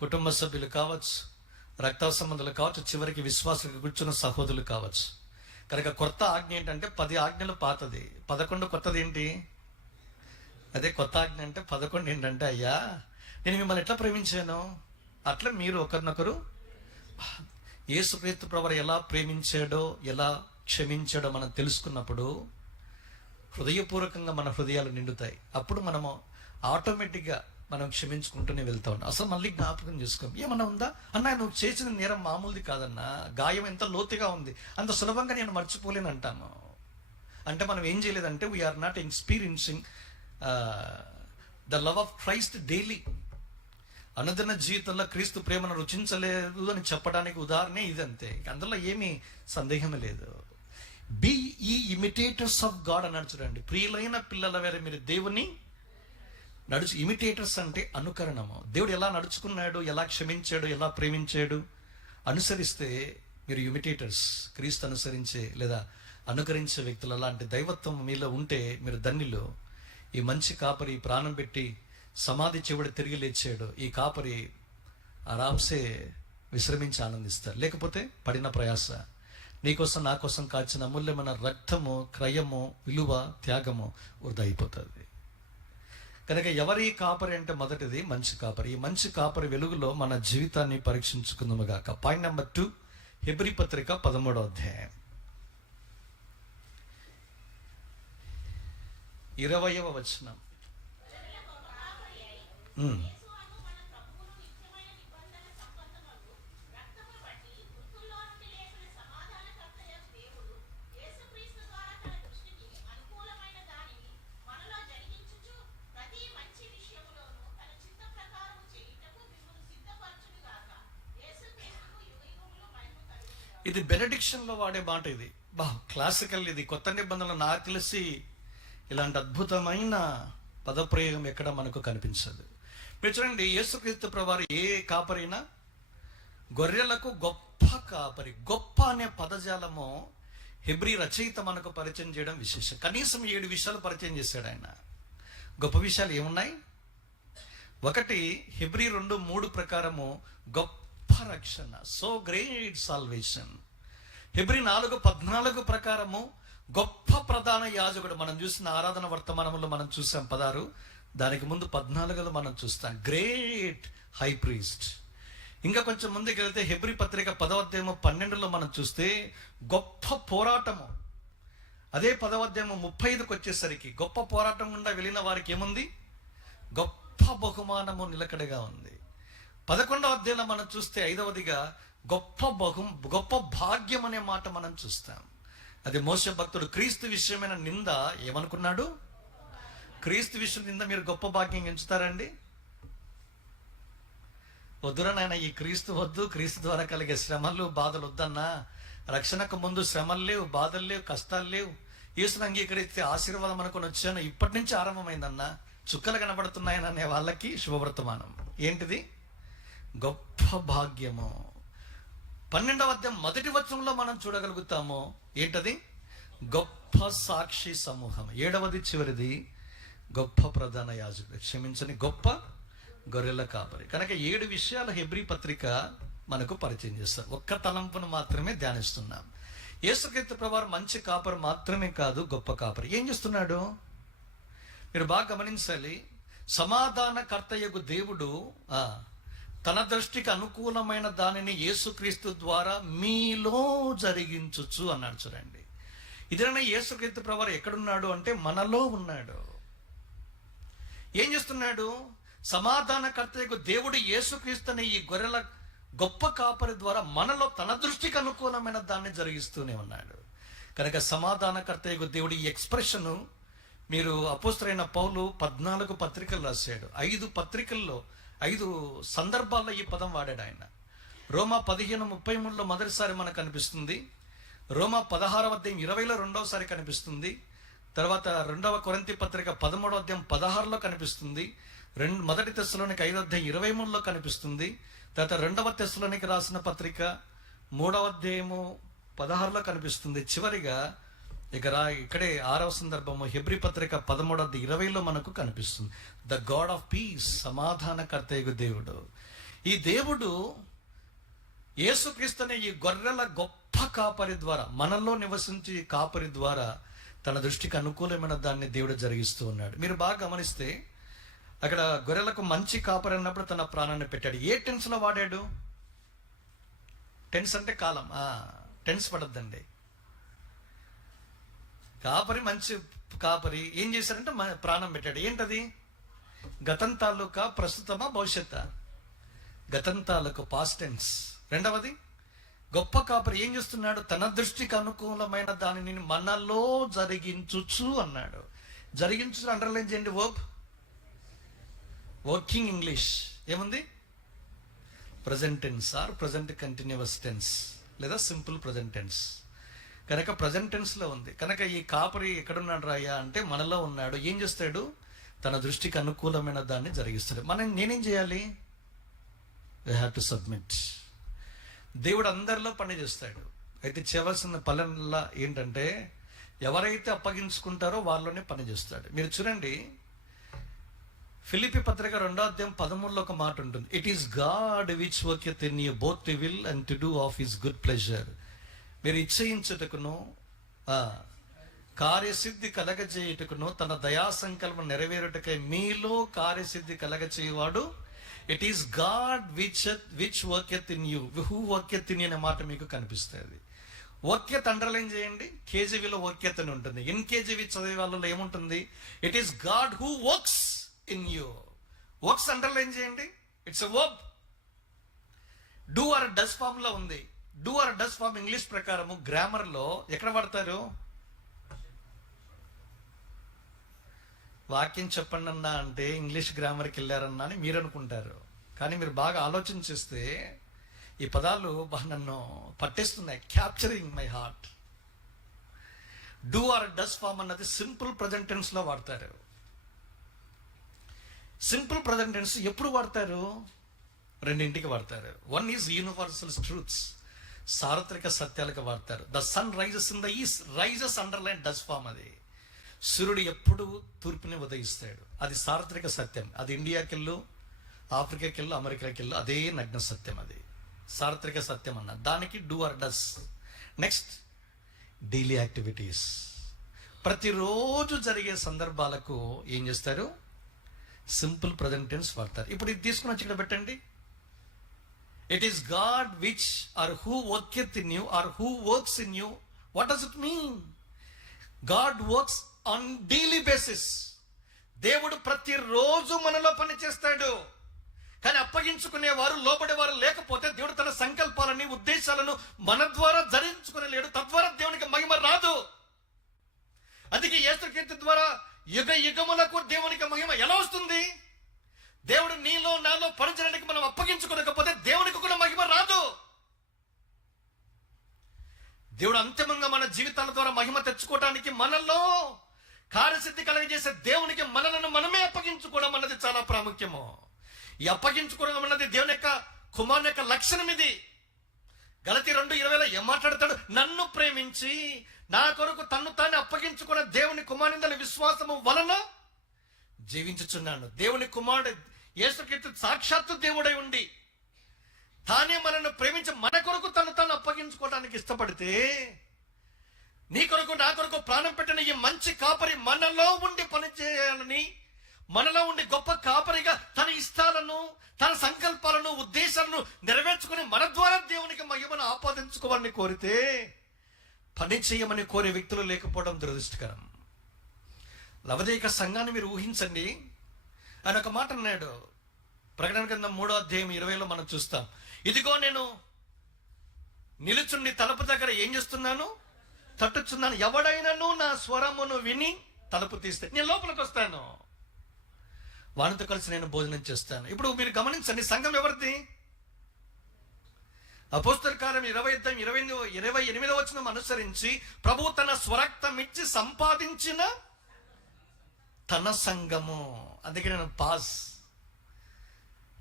కుటుంబ సభ్యులు కావచ్చు, రక్త సంబంధాలు కావచ్చు, చివరికి విశ్వాసకు కూర్చున్న సహోదరులు కావచ్చు. కనుక కొత్త ఆజ్ఞ ఏంటంటే, 10 ఆజ్ఞలు పాతది, 11 కొత్తది. ఏంటి అదే కొత్త ఆజ్ఞ అంటే? 11 ఏంటంటే, అయ్యా నేను మిమ్మల్ని ఎట్లా ప్రేమించాను అట్లా మీరు ఒకరినొకరు. యేసుక్రీస్తు ప్రభువు ఎలా ప్రేమించాడో, ఎలా క్షమించాడో మనం తెలుసుకున్నప్పుడు హృదయపూర్వకంగా మన హృదయాలు నిండుతాయి. అప్పుడు మనము ఆటోమేటిక్గా మనం క్షమించుకుంటూనే వెళ్తా ఉంటాం. అసలు మళ్ళీ జ్ఞాపకం చేసుకోం. ఏమన్నా ఉందా అన్నా, నువ్వు చేసిన నేరం మామూలుది కాదన్నా, గాయం ఎంత లోతుగా ఉంది, అంత సులభంగా నేను మర్చిపోలేను అంటాను. అంటే మనం ఏం చేయలేదంటే, we are not experiencing the love of Christ daily. అనుదిన జీవితంలో క్రీస్తు ప్రేమను రుచించలేదు అని చెప్పడానికి ఉదాహరణ ఇదంతే, అందులో ఏమీ సందేహమే లేదు. బీ ఈ ఇమిటేటర్స్ ఆఫ్ గాడ్ అన్నాడు. చూడండి, ప్రియులైన పిల్లల వేరే మీరు దేవుని ఇమిటేటర్స్ అంటే అనుకరణము. దేవుడు ఎలా నడుచుకున్నాడు, ఎలా క్షమించాడు, ఎలా ప్రేమించాడు, అనుసరిస్తే మీరు ఇమిటేటర్స్, క్రీస్తు అనుసరించే లేదా అనుకరించే వ్యక్తులు. అలాంటి దైవత్వం మీలో ఉంటే మీరు ధన్యులు. ఈ మంచి కాపరి ప్రాణం పెట్టి సమాధి చెవుడు తిరిగి లేచాడు. ఈ కాపరి ఆరాంసే విశ్రమించి ఆనందిస్తారు. లేకపోతే పడిన ప్రయాస, నీకోసం నా కోసం కాల్చిన అమూల్యమైన రక్తము, క్రయము, విలువ, త్యాగము వృధా అయిపోతుంది. కనుక ఎవరి కాపరి అంటే మొదటిది మంచి కాపరి. ఈ మంచి కాపరి వెలుగులో మన జీవితాన్ని పరీక్షించుకుందాముగాక. పాయింట్ నెంబర్ 2, హెబ్రీ పత్రిక 13వ అధ్యాయం 20వ వచనం. ఇది బెనడిక్షన్లో వాడే మాట. ఇది క్లాసికల్. ఇది కొత్త నిబంధనలు నాకు తెలిసి ఇలాంటి అద్భుతమైన పదప్రయోగం ఎక్కడ మనకు కనిపించదు. మీరు చూడండి, యేసుక్రీస్తు ప్రభువారు ఏ కాపరైనా గొర్రెలకు గొప్ప కాపరి. గొప్ప అనే పదజాలము హెబ్రీ రచయిత మనకు పరిచయం చేయడం విశేషం. కనీసం 7 విషయాలు పరిచయం చేశాడు ఆయన. గొప్ప విషయాలు ఏమున్నాయి? ఒకటి, హెబ్రీ 2:3 ప్రకారము గొప్ప రక్షణ, సో గ్రేట్ సాల్వేషన్. హెబ్రీ 4:14 ప్రకారము గొప్ప ప్రధాన యాజకుడు. మనం చూసిన ఆరాధన వర్తమానంలో మనం చూసాం 16, దానికి ముందు 14లో మనం చూస్తాం గ్రేట్ హై ప్రీస్ట్. ఇంకా కొంచెం ముందుకు వెళ్తే హెబ్రీ పత్రిక 10వ అధ్యాయము 12లో మనం చూస్తే గొప్ప పోరాటము. అదే 10వ అధ్యాయము 35కి వచ్చేసరికి గొప్ప పోరాటం గుండా వెళ్ళిన వారికి ఏముంది? గొప్ప బహుమానము నిలకడగా ఉంది. 11వ అధ్యాయంలో మనం చూస్తే 5వదిగా గొప్ప భాగ్యం అనే మాట మనం చూస్తాం. అది మోషే భక్తుడు క్రీస్తు విషయమైన నింద ఏమనుకున్నాడు? క్రీస్తు విషయం నింద మీరు గొప్ప భాగ్యం ఎంచుతారండి? వద్దురా నాయన, ఈ క్రీస్తు వద్దు. క్రీస్తు ద్వారా కలిగే శ్రమలు బాధలు వద్దన్నా. రక్షణకు ముందు శ్రమలు లేవు, బాధలు లేవు, కష్టాలు లేవు. యేసును అంగీకరిస్తే ఆశీర్వాదం అనుకుని వచ్చాను. ఇప్పటి నుంచి ఆరంభమైందన్నా. చుక్కలు కనబడుతున్నాయని అనే వాళ్ళకి శుభవర్తమానం ఏంటిది? గొప్ప భాగ్యము. 12వ అధ్యాయం 1వ వచనంలో మనం చూడగలుగుతాము. ఏంటది? గొప్ప సాక్షి సమూహం. 7వది చివరిది గొప్ప ప్రధాన యాజకుడు, క్షమించని గొప్ప గొర్రెల కాపరి. కనుక 7 విషయాలు హెబ్రీ పత్రిక మనకు పరిచయం చేస్తారు. ఒక్క తలంపును మాత్రమే ధ్యానిస్తున్నాం. యేసుక్రీస్తు ప్రభువారు మంచి కాపరి మాత్రమే కాదు, గొప్ప కాపరి. ఏం చేస్తున్నాడు? మీరు బాగా గమనించాలి. సమాధానకర్తయగు దేవుడు తన దృష్టికి అనుకూలమైన దానిని యేసుక్రీస్తు ద్వారా మీలో జరిగించచ్చు అన్నాడు. చూడండి, ఇదేనా యేసుక్రీస్తు ప్రభువారు ఎక్కడున్నాడు అంటే మనలో ఉన్నాడు. ఏం చేస్తున్నాడు? సమాధానకర్తయకు దేవుడు యేసుక్రీస్తుని ఈ గొర్రెల గొప్ప కాపరి ద్వారా మనలో తన దృష్టికి అనుకూలమైన దాన్ని జరిగిస్తూనే ఉన్నాడు. కనుక సమాధానకర్తయకు దేవుడు ఈ ఎక్స్ప్రెషను మీరు అపోస్తలుడైన పౌలు 14 పత్రికలు రాశాడు. 5 పత్రికల్లో 5 సందర్భాల్లో ఈ పదం వాడాడు ఆయన. రోమా 15:33లో మొదటిసారి మనకు కనిపిస్తుంది. రోమా 16వ అధ్యాయం 20లో రెండవసారి కనిపిస్తుంది. తర్వాత 2వ కొరింథీ పత్రిక 13వ అధ్యాయం 16లో కనిపిస్తుంది. మొదటి తెస్సలోనికి 5వ అధ్యాయం 23లో కనిపిస్తుంది. తర్వాత 2వ తెస్సలోనికి రాసిన పత్రిక 3వ అధ్యాయము 16లో కనిపిస్తుంది. చివరిగా ఇక్కడే 6వ సందర్భము హెబ్రీ పత్రిక 13వ అధ్యాయం 20లో మనకు కనిపిస్తుంది. ద గాడ్ ఆఫ్ పీస్, సమాధానకర్తయగు దేవుడు. ఈ దేవుడు యేసుక్రీస్తునే ఈ గొర్రెల గొప్ప కాపరి ద్వారా, మనలో నివసించి కాపరి ద్వారా తన దృష్టికి అనుకూలమైన దాన్ని దేవుడు జరిగిస్తూ ఉన్నాడు. మీరు బాగా గమనిస్తే అక్కడ గొర్రెలకు మంచి కాపరి అన్నప్పుడు తన ప్రాణాన్ని పెట్టాడు. ఏ టెన్స్లో వాడాడు? టెన్స్ అంటే కాలం. టెన్స్ పడద్దండి. కాపరి, మంచి కాపరి ఏం చేశారంటే ప్రాణం పెట్టాడు. ఏంటది? గతం తాలూకా ప్రస్తుతమా భవిష్యత్తా? గతం తాలూకు పాస్ట్ టెన్స్. రెండవది గొప్ప కాపరి ఏం చేస్తున్నాడు? తన దృష్టికి అనుకూలమైన దానిని మనలో జరిగించుచు అన్నాడు. జరిగించు అండర్లైన్ చేయండి. వర్కింగ్ ఇంగ్లీష్ ఏముంది? Present tense or present continuous tense లేదా సింపుల్ ప్రజెంట్ టెన్స్. కనుక ప్రజెంట్ టెన్స్లో ఉంది. కనుక ఈ కాపరి ఎక్కడున్నాడు రాయ్యా అంటే మనలో ఉన్నాడు. ఏం చేస్తాడు? తన దృష్టికి అనుకూలమైన దాన్ని జరిగిస్తాడు. నేనేం చేయాలి? We have to submit. దేవుడు అందరిలో పని చేస్తాడు. అయితే చేయవలసిన పనుల ఏంటంటే ఎవరైతే అప్పగించుకుంటారో వాళ్ళలోనే పని చేస్తాడు. మీరు చూడండి, ఫిలిప్పీ పత్రిక 2వ అధ్యాయం 13లో ఒక మాట ఉంటుంది. It is God which worketh in you both to will and to do of his good pleasure. మీరు ఇచ్చయించుటకును కార్యసిద్ధి కలగజేయుటకును తన దయా సంకల్పం నెరవేరుటకై మీలో కార్యసిద్ధి కలగచేయువాడు it is God which worketh in you. Who worketh in you అనే మాట మీకు కనిపిస్తుంది. వర్కెత్ అండర్లైన్ చేయండి. కేజీవీలో వర్కెత్ అని ఉంటుంది. ఎన్కేజీవీ చదివే వాళ్ళలో ఏముంటుంది? It is God who works in you. Works underline చేయండి. It's a verb. Do or does form లో ఉంది. Do or does form English ప్రకారము గ్రామర్లో ఎక్కడ వాడతారు? వాక్యం చెప్పండి అన్నా అంటే ఇంగ్లీష్ గ్రామర్కి వెళ్ళారన్నా అని మీరు అనుకుంటారు. కానీ మీరు బాగా ఆలోచన చేస్తే ఈ పదాలు నన్ను పట్టేస్తున్నాయి. Capturing my heart. Do or does form అన్నది సింపుల్ ప్రజెంట్ టెన్స్లో వాడతారు. సింపుల్ ప్రజెంట్ టెన్స్ ఎప్పుడు వాడతారు? రెండింటికి వాడతారు. వన్ ఈజ్ యూనివర్సల్ ట్రూత్స్, సార్వత్రిక సత్యాలకు వాడతారు. The sun rises in the east, rises underline does form. అది సూర్యుడు ఎప్పుడు తూర్పుని ఉదయిస్తాడు, అది సార్వత్రిక సత్యం. అది ఇండియాకి వెళ్ళు, ఆఫ్రికాకి వెళ్ళు, అమెరికాకి వెళ్ళు, అదే నగ్న సత్యం. అది సార్వత్రిక సత్యం అన్న దానికి do or does. Next daily activities, ప్రతిరోజు జరిగే సందర్భాలకు ఏం చేస్తారు? సింపుల్ ప్రజెంట్ టెన్స్ వాడతారు. ఇప్పుడు ఇది తీసుకుని వచ్చి ఇక్కడ పెట్టండి. It is God which or who worketh in you or who works in you. What does it mean? God works on daily basis. దేవుడు ప్రతిరోజు మనలో పని చేస్తాడు. కానీ అప్పగించుకునేవారు, లోబడేవారు లేకపోతే దేవుడు తన సంకల్పాలని, ఉద్దేశాలను మన ద్వారా జరిగించుకునేలేడు. తద్వారా దేవునికి మహిమ రాదు. అందుకే యేసుక్రీస్తు ద్వారా యుగ యుగములకు దేవునికి మహిమ ఎలా వస్తుంది? దేవుడు నీలో నాలో పనిచేయడానికి మనం అప్పగించుకోలేకపోతే దేవునికి కూడా మహిమ రాదు. దేవుడు అంతిమంగా మన జీవితాల ద్వారా మహిమ తెచ్చుకోవడానికి, మనలో కార్యసిద్ధి కలగజేసే దేవునికి మనలను మనమే అప్పగించుకోవడం అన్నది చాలా ప్రాముఖ్యము. ఈ అప్పగించుకోవడం అన్నది దేవుని యొక్క కుమారుని యొక్క లక్షణం. ఇది గలతీ 2:20 ఏం మాట్లాడతాడు? నన్ను ప్రేమించి నా కొరకు తన్ను తాను అప్పగించుకున్న దేవుని కుమారుని విశ్వాసము వలన జీవించుచున్నాను. దేవుని కుమారుడు యేసుక్రీస్తు సాక్షాత్తు దేవుడై ఉండి తానే మనల్ని ప్రేమించి మన కొరకు తను తాను అప్పగించుకోవడానికి ఇష్టపడితే, నీ కొరకు నా కొరకు ప్రాణం పెట్టిన ఈ మంచి కాపరి మనలో ఉండి పనిచేయాలని, మనలో ఉండి గొప్ప కాపరిగా తన ఇష్టాలను, తన సంకల్పాలను, ఉద్దేశాలను నెరవేర్చుకుని మన ద్వారా దేవునికి మహిమను ఆపాదించుకోవాలని కోరితే, పని చేయమని కోరే వ్యక్తులు లేకపోవడం దురదృష్టకరం. లవదీక సంఘాన్ని మీరు ఊహించండి. ఆయన ఒక మాట అన్నాడు, ప్రకటన గ్రంథం 3:20 మనం చూస్తాం. ఇదిగో నేను నిలుచుండి తలుపు దగ్గర ఏం చేస్తున్నాను? తట్టుచున్నాను. ఎవడైనాను నా స్వరమును విని తలుపు తీస్తే నేను లోపలికి వస్తాను, వానితో కలిసి నేను భోజనం చేస్తాను. ఇప్పుడు మీరు గమనించండి, సంఘం ఎవరిది? అపోస్తల కార్యం 20:28 అనుసరించి ప్రభు తన స్వరక్తం ఇచ్చి సంపాదించిన తన సంఘము. అందుకే నేను పాస్,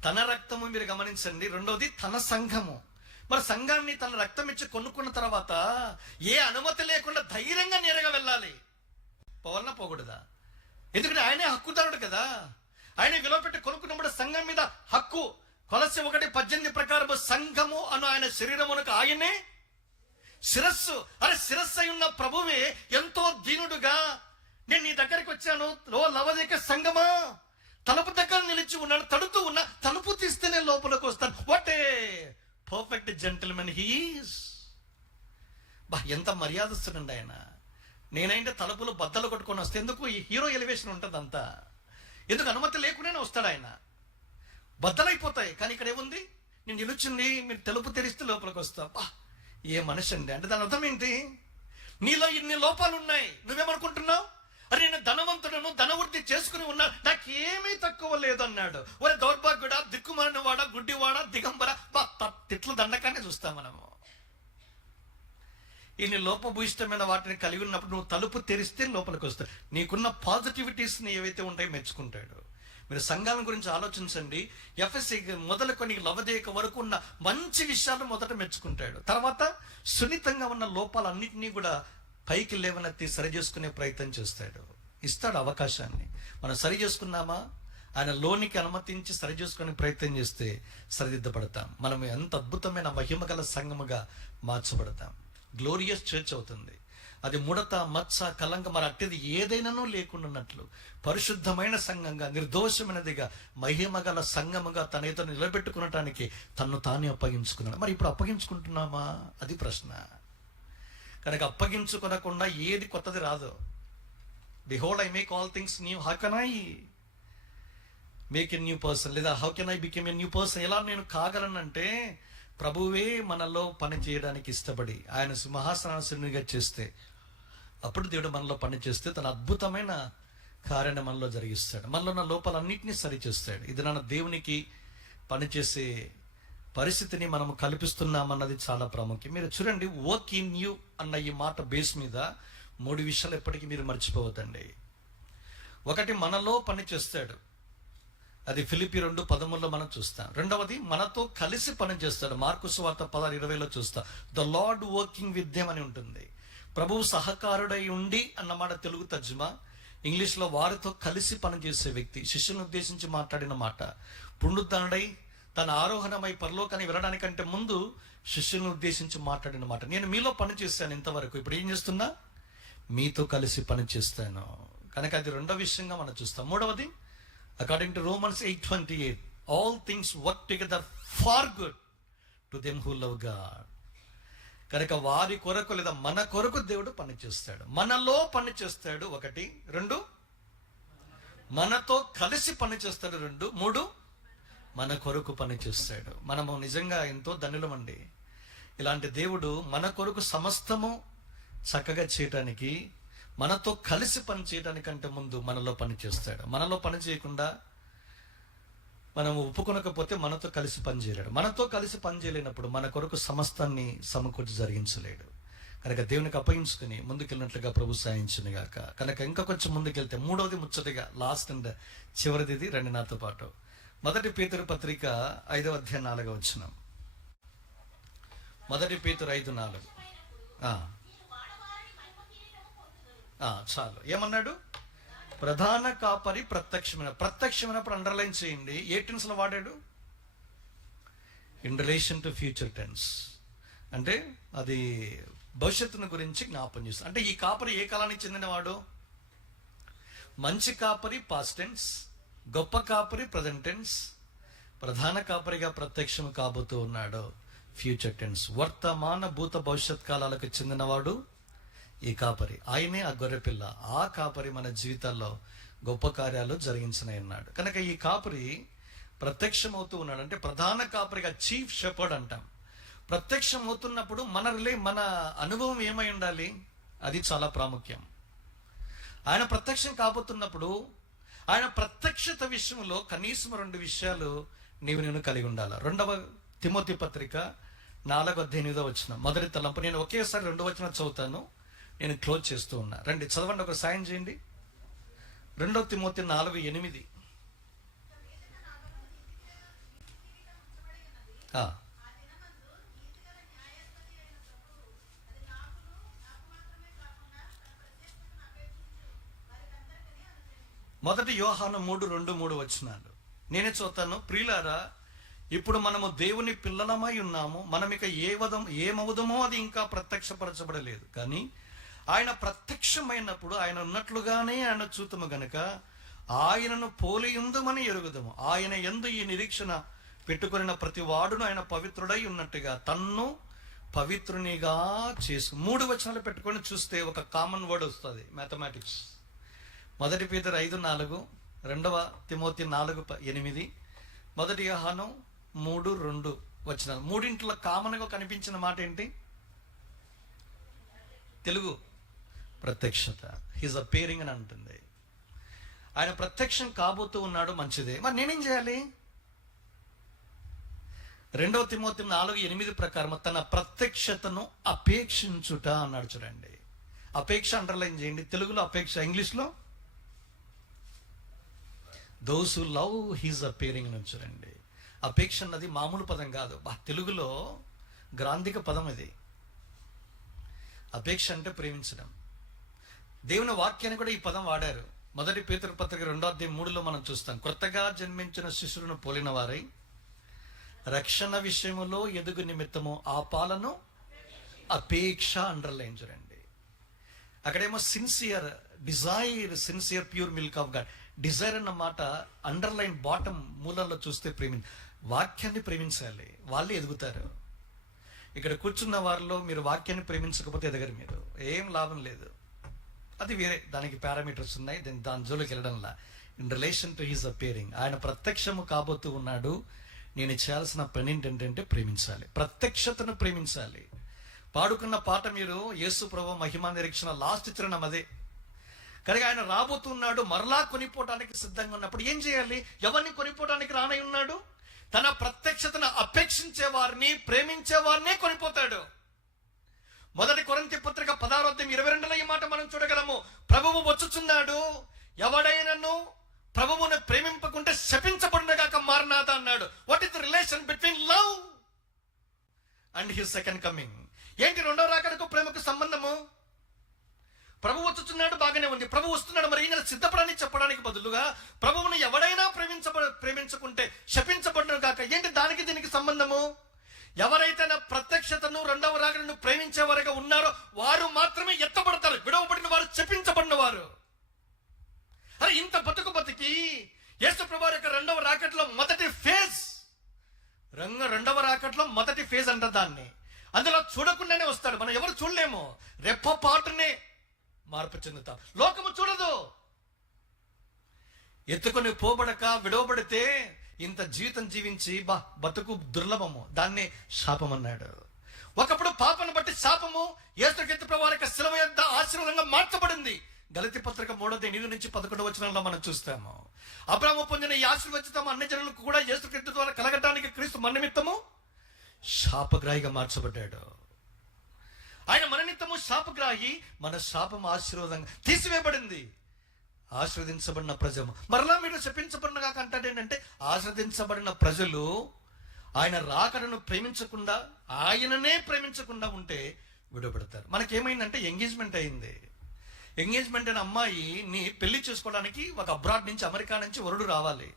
తన రక్తము మీరు గమనించండి. రెండోది తన సంఘము. మరి సంఘాన్ని తన రక్తం ఇచ్చి కొనుక్కున్న తర్వాత ఏ అనుమతి లేకుండా ధైర్యంగా నేరుగా వెళ్ళాలి. పోవాలన్నా పోకూడదా? ఎందుకంటే ఆయనే హక్కుదారుడు కదా. ఆయన విలువ పెట్టి కొనుక్కున్నప్పుడు సంఘం మీద హక్కు. కొలసి 1:18 ప్రకారం సంఘము అను ఆయన శరీరమునకు ఆయనే శిరస్సు. అరే శిరస్సు అయి ఉన్న ప్రభువే ఎంతో దీనుడుగా, నేను నీ దగ్గరికి వచ్చాను, లవదీక సంఘమా, తలుపు దగ్గర నిలిచి ఉన్నాడు, తడుతూ ఉన్నా, తలుపు తీస్తే నేను లోపలికి వస్తాను. What a perfect gentlemen he is. ఎంత మర్యాదస్తుడండి ఆయన. నేనైతే తలుపులు బద్దలు కొట్టుకొని వస్తే ఎందుకు? ఈ హీరో ఎలివేషన్ ఉంటుంది అంతా. ఎందుకు? అనుమతి లేకుండానే వస్తాడు ఆయన. బద్దలైపోతాయి. కానీ ఇక్కడ ఏముంది? నేను నిలుచుంది, మీరు తలుపు తెరిస్తే లోపలికి వస్తా. ఏ మనిషి అండి అంటే దాని అర్థం ఏంటి? నీలో ఇన్ని లోపాలు ఉన్నాయి, నువ్వేమనుకుంటున్నావు? అరే నేను ధనవంతుడను, ధనవృద్ధి చేసుకుని ఉన్నా, నాకేమీ తక్కువ లేదన్నాడు. ఒరే దౌర్భాగ్యుడా, దిక్కుమాలిన వాడా, గుడ్డివాడా, దిగంబర, తిట్లు దండకాన్ని చూస్తాం మనము. ఇన్ని లోపభూయిష్టమైన వాటిని కలిగి ఉన్నప్పుడు నువ్వు తలుపు తెరిస్తే లోపలికి వస్తావు. నీకున్న పాజిటివిటీస్ని ఏవైతే ఉంటాయో మెచ్చుకుంటాడు. మీరు సంఘాల గురించి ఆలోచించండి. ఎఫ్ఎస్సి మొదలుకొని లవదీక వరకు ఉన్న మంచి విషయాలు మొదట మెచ్చుకుంటాడు. తర్వాత సున్నితంగా ఉన్న లోపాలన్నింటినీ కూడా పైకి లేవనెత్తి సరి చేసుకునే ప్రయత్నం చేస్తాడు. ఇస్తాడు అవకాశాన్ని. మనం సరి చేసుకున్నామా? ఆయన లోనికి అనుమతించి సరి చేసుకునే ప్రయత్నం చేస్తే సరిదిద్దపడతాం. మనం ఎంత అద్భుతమైన మహిమ గల సంఘముగా మార్చబడతాం. గ్లోరియస్ చర్చ్ అవుతుంది. అది ముడత, మచ్చ, కలంక మరి అట్టిది ఏదైనానూ లేకుండాన్నట్లు పరిశుద్ధమైన సంఘంగా, నిర్దోషమైనదిగా, మహిమ గల సంఘముగా తన ఇతను నిలబెట్టుకునటానికి తన్ను తానే అప్పగించుకున్నాడు. మరి ఇప్పుడు అప్పగించుకుంటున్నామా? అది ప్రశ్న. కనుక అప్పగించుకోనకుండా ఏది కొత్తది రాదు. Behold I make all things new, how can I make a new person, లేదా how can I become a new person. ఎలా నేను కాగలనంటే ప్రభువే మనలో పని చేయడానికి ఇష్టపడి ఆయన సింహాసనాసనునిగా చేస్తే, అప్పుడు దేవుడు మనలో పని చేస్తే తన అద్భుతమైన కార్యాన్ని మనలో జరిగిస్తాడు. మనలో ఉన్న లోపాలన్నింటినీ సరిచేస్తాడు. ఇది నా దేవునికి పనిచేసే పరిస్థితిని మనం కల్పిస్తున్నామన్నది చాలా ప్రాముఖ్యం. మీరు చూడండి, వర్క్ ఇన్ యూ అన్న ఈ మాట బేస్ మీద 3 విషయాలు ఎప్పటికీ మీరు మర్చిపోవద్దండి. ఒకటి, మనలో పని చేస్తాడు, అది ఫిలిప్పీ 2:13 మనం చూస్తాం. రెండవది, మనతో కలిసి పని చేస్తాడు, మార్కు సువార్త 16:20 చూస్తాం. The lord working with them అని ఉంటుంది. ప్రభువు సహకారుడై ఉండి అన్నమాట తెలుగు తర్జుమా. ఇంగ్లీష్లో వారితో కలిసి పనిచేసే వ్యక్తి, శిష్యులను ఉద్దేశించి మాట్లాడిన మాట. పునరుద్ధరణుడై తన ఆరోహణమై పరలోకానికి వెళ్ళడానికంటే ముందు శిష్యులను ఉద్దేశించి మాట్లాడిన మాట. నేను మీలో పని చేశాను ఇంతవరకు, ఇప్పుడు ఏం చేస్తున్నా? మీతో కలిసి పని చేస్తాను. కనుక అది రెండో విషయంగా మనం చూస్తాం. మూడవది, according to Romans 8:28, all things work together for good to them who love God. కనుక వారి కొరకు లేదా మన కొరకు దేవుడు పని చేస్తాడు, మనలో పని చేస్తాడు. ఒకటి. రెండు, మనతో కలిసి పని చేస్తాడు. రెండు. మూడు, మన కొరకు పని చేస్తాడు. మనము నిజంగా ఎంతో ధన్యులమండి. ఇలాంటి దేవుడు మన కొరకు సమస్తము చక్కగా చేయటానికి, మనతో కలిసి పని చేయడానికంటే ముందు మనలో పని చేస్తాడు. మనలో పని చేయకుండా మనం ఒప్పుకొనకపోతే మనతో కలిసి పని చేయలేడు. మనతో కలిసి పని చేయలేనప్పుడు మన కొరకు సమస్తాన్ని సమకూర్చి జరిగించలేడు. కనుక దేవునికి అప్పగించుకుని ముందుకెళ్ళినట్లుగా ప్రభు సాయించును గాక. కనుక ఇంకా కొంచెం ముందుకెళ్తే మూడవది, ముచ్చటగా లాస్ట్ అండ్ చివరిది, రండి నాతో పాటు. 1 పేతురు పత్రిక 5వ అధ్యాయం 4వ వచనం. 1 పేతురు 5:4. చాలు. ఏమన్నాడు? ప్రధాన కాపరి ప్రత్యక్షమైనప్పుడు అండర్లైన్ చేయండి. ఏ టెన్స్ లో వాడాడు? In relation to future tense. అంటే అది భవిష్యత్తును గురించి జ్ఞాపం చేస్తుంది. అంటే ఈ కాపరి ఏ కాలానికి చెందినవాడు? మంచి కాపరి పాస్ట్ టెన్స్, గొప్ప కాపరి ప్రజెంట్ టెన్స్, ప్రధాన కాపరిగా ప్రత్యక్షం కాబోతూ ఉన్నాడు ఫ్యూచర్ టెన్స్. వర్తమాన భూత భవిష్యత్ కాలాలకు చెందినవాడు ఈ కాపరి. ఆయనే ఆ గొర్రెపిల్ల. ఆ కాపరి మన జీవితాల్లో గొప్ప కార్యాలు జరిగించనే ఉన్నాడు. కనుక ఈ కాపరి ప్రత్యక్షమవుతూ ఉన్నాడు. అంటే ప్రధాన కాపరిగా, చీఫ్ షెపర్డ్ అంటాం. ప్రత్యక్షమవుతున్నప్పుడు మన అనుభవం ఏమై ఉండాలి? అది చాలా ప్రాముఖ్యం. ఆయన ప్రత్యక్షం కాబోతున్నప్పుడు ఆయన ప్రత్యక్షత విషయంలో కనీసం 2 విషయాలు నేను కలిగి ఉండాలి. 2వ తిమోతి పత్రిక 4:8 వచనం, మొదటి తలంపు. నేను ఒకేసారి 2 వచనం చదువుతాను, నేను క్లోజ్ చేస్తూ ఉన్నా. రండి చదవండి, ఒక సాయం చేయండి. 2 తిమోతి 4:8. మొదటి యోహాను 3:2-3 వచనాలు నేనే చదువుతాను. ప్రియులారా, ఇప్పుడు మనము దేవుని పిల్లలమై ఉన్నాము. మనం ఇక ఏమవుదమో అది ఇంకా ప్రత్యక్షపరచబడలేదు. కానీ ఆయన ప్రత్యక్షమైనప్పుడు ఆయన ఉన్నట్లుగానే ఆయన చూతము గనుక ఆయనను పోలి ఉందమని ఎరుగుదము. ఆయన యందు ఈ నిరీక్షణ పెట్టుకున్న ప్రతి వాడును ఆయన పవిత్రుడై ఉన్నట్టుగా తన్ను పవిత్రునిగా చేసు. 3 వచనాలు పెట్టుకొని చూస్తే ఒక కామన్ వర్డ్ వస్తుంది, మ్యాథమెటిక్స్. 1 పేతురు 5:4, 2వ తిమోతి 4:8, 1 యోహాను 3:2 వచనాలు. మూడింట్లో కామన్గా కనిపించిన మాట ఏంటి? తెలుగు ప్రత్యక్షత. హిజ్ అపేరింగ్ అని అంటుంది. ఆయన ప్రత్యక్షం కాబోతూ ఉన్నాడు, మంచిదే. మరి నేనేం చేయాలి? 2వ తిమోతి 4:8 ప్రకారం తన ప్రత్యక్షతను అపేక్షించుట అన్నాడు. చూడండి, అపేక్ష అండర్లైన్ చేయండి. తెలుగులో అపేక్ష, ఇంగ్లీష్లో those who love his appearing అని చూడండి. అపేక్ష అన్నది మామూలు పదం కాదు, తెలుగులో గ్రాంధిక పదం ఇది. అపేక్ష అంటే ప్రేమించడం. దేవుని వాక్యాన్ని కూడా ఈ పదం వాడారు. 1 పేతురు పత్రిక 2:3 మనం చూస్తాం. కొత్తగా జన్మించిన శిశువును పోలిన వారై రక్షణ విషయములో ఎదుగు నిమిత్తము ఆ పాలను అపేక్ష అండర్లైన్ చూడండి. అక్కడేమో sincere desire, sincere pure milk of God. Desire అన్న మాట అండర్లైన్ బాటమ్ మూలంలో చూస్తే వాక్యాన్ని ప్రేమించాలి, వాళ్ళే ఎదుగుతారు. ఇక్కడ కూర్చున్న వారిలో మీరు వాక్యాన్ని ప్రేమించకపోతే ఎదగరు, మీరు ఏం లాభం లేదు. అది వేరే, దానికి పారామీటర్స్ ఉన్నాయి, దాని జోలికి వెళ్ళడంలా. In relation to his appearing, ఆయన ప్రత్యక్షము కాబోతూ ఉన్నాడు. నేను చేయాల్సిన పని ఏంటంటే ప్రేమించాలి, ప్రత్యక్షతను ప్రేమించాలి. పాడుకున్న పాట మీరు యేసు ప్రభు మహిమా నిరీక్షణ లాస్ట్ చరణం అదే. కనుక ఆయన రాబోతున్నాడు, మరలా కొనిపోవటానికి సిద్ధంగా ఉన్నప్పుడు ఏం చేయాలి? ఎవరిని కొనిపోవటానికి రానై ఉన్నాడు? తన ప్రత్యక్షతను అపేక్షించే వారిని, ప్రేమించే వారినే కొనిపోతాడు. మొదటి కొరింథీ పత్రిక 16:22 ఈ మాట మనం చూడగలము. ప్రభువు వచ్చుచున్నాడు, ఎవడైనను ప్రభువును ప్రేమింపకుంటే శపించబడునుగాక మారనాథ అన్నాడు. What is the relation between love and his second coming? ఏంటి రెండో రాకడకు ప్రేమకు సంబంధము? ప్రభు వచ్చుచున్నాడు, బాగానే ఉంది. ప్రభు వస్తున్నాడు, మరి ఈయన సిద్ధపడని చెప్పడానికి బదులుగా ప్రభువును ఎవడైనా ప్రేమించుకుంటే శపించబడును కాక. ఏంటి దానికి దీనికి సంబంధము? ఎవరైతే నా ప్రత్యక్షతను, రెండవ రాకడను ప్రేమించే వారుగా ఉన్నారో వారు మాత్రమే ఎత్తబడతారు. విడవబడిన వారు శపించబడిన వారు. అరే ఇంత బతికి యేసు ప్రభువు యొక్క రెండవ రాకట్లో మొదటి ఫేజ్, రెండవ రాకట్లో మొదటి ఫేజ్ అంట దాన్ని. అందులో చూడకుండానే వస్తాడు. మనం ఎవరు చూడలేము. రెప్పపాటునే మార్పు చెందుతాం. లోకము చూడదు. ఎత్తుకొని పోబడక విడవబడితే ఇంత జీవితం జీవించి బతుకు దుర్లభము, దాన్ని శాపం అన్నాడు. ఒకప్పుడు పాపను బట్టి శాపము యేసుక్రీస్తు ప్రభువు యొక్క శిలువ యొద్ద ఆశీర్వాదంగా మార్చబడింది. గలతీ పత్రిక 3:8-11 మనం చూస్తాము. అబ్రాహాము పొందిన ఈ ఆశీర్వచితం అన్ని జనులకు కూడా యేసుక్రీస్తు ద్వారా కలగటానికి క్రీస్తు మన నిమిత్తము శాపగ్రాహిగా మార్చబడ్డాడు. ఆయన మన నిమిత్తము శాపగ్రాహి, మన శాపం ఆశీర్వాదంగా తీసివేయబడింది. ఆశీర్వదించబడిన ప్రజలు మరలా మీరు శపించబడిన కాక అంటాడు. ఏంటంటే ఆశీర్వదించబడిన ప్రజలు ఆయన రాకడను ప్రేమించకుండా, ఆయననే ప్రేమించకుండా ఉంటే విడబడతారు. మనకేమైందంటే ఎంగేజ్మెంట్ అయింది. ఎంగేజ్మెంట్ అయిన అమ్మాయిని పెళ్లి చేసుకోవడానికి ఒక అబ్రాడ్ నుంచి, అమెరికా నుంచి వరుడు రావాలి.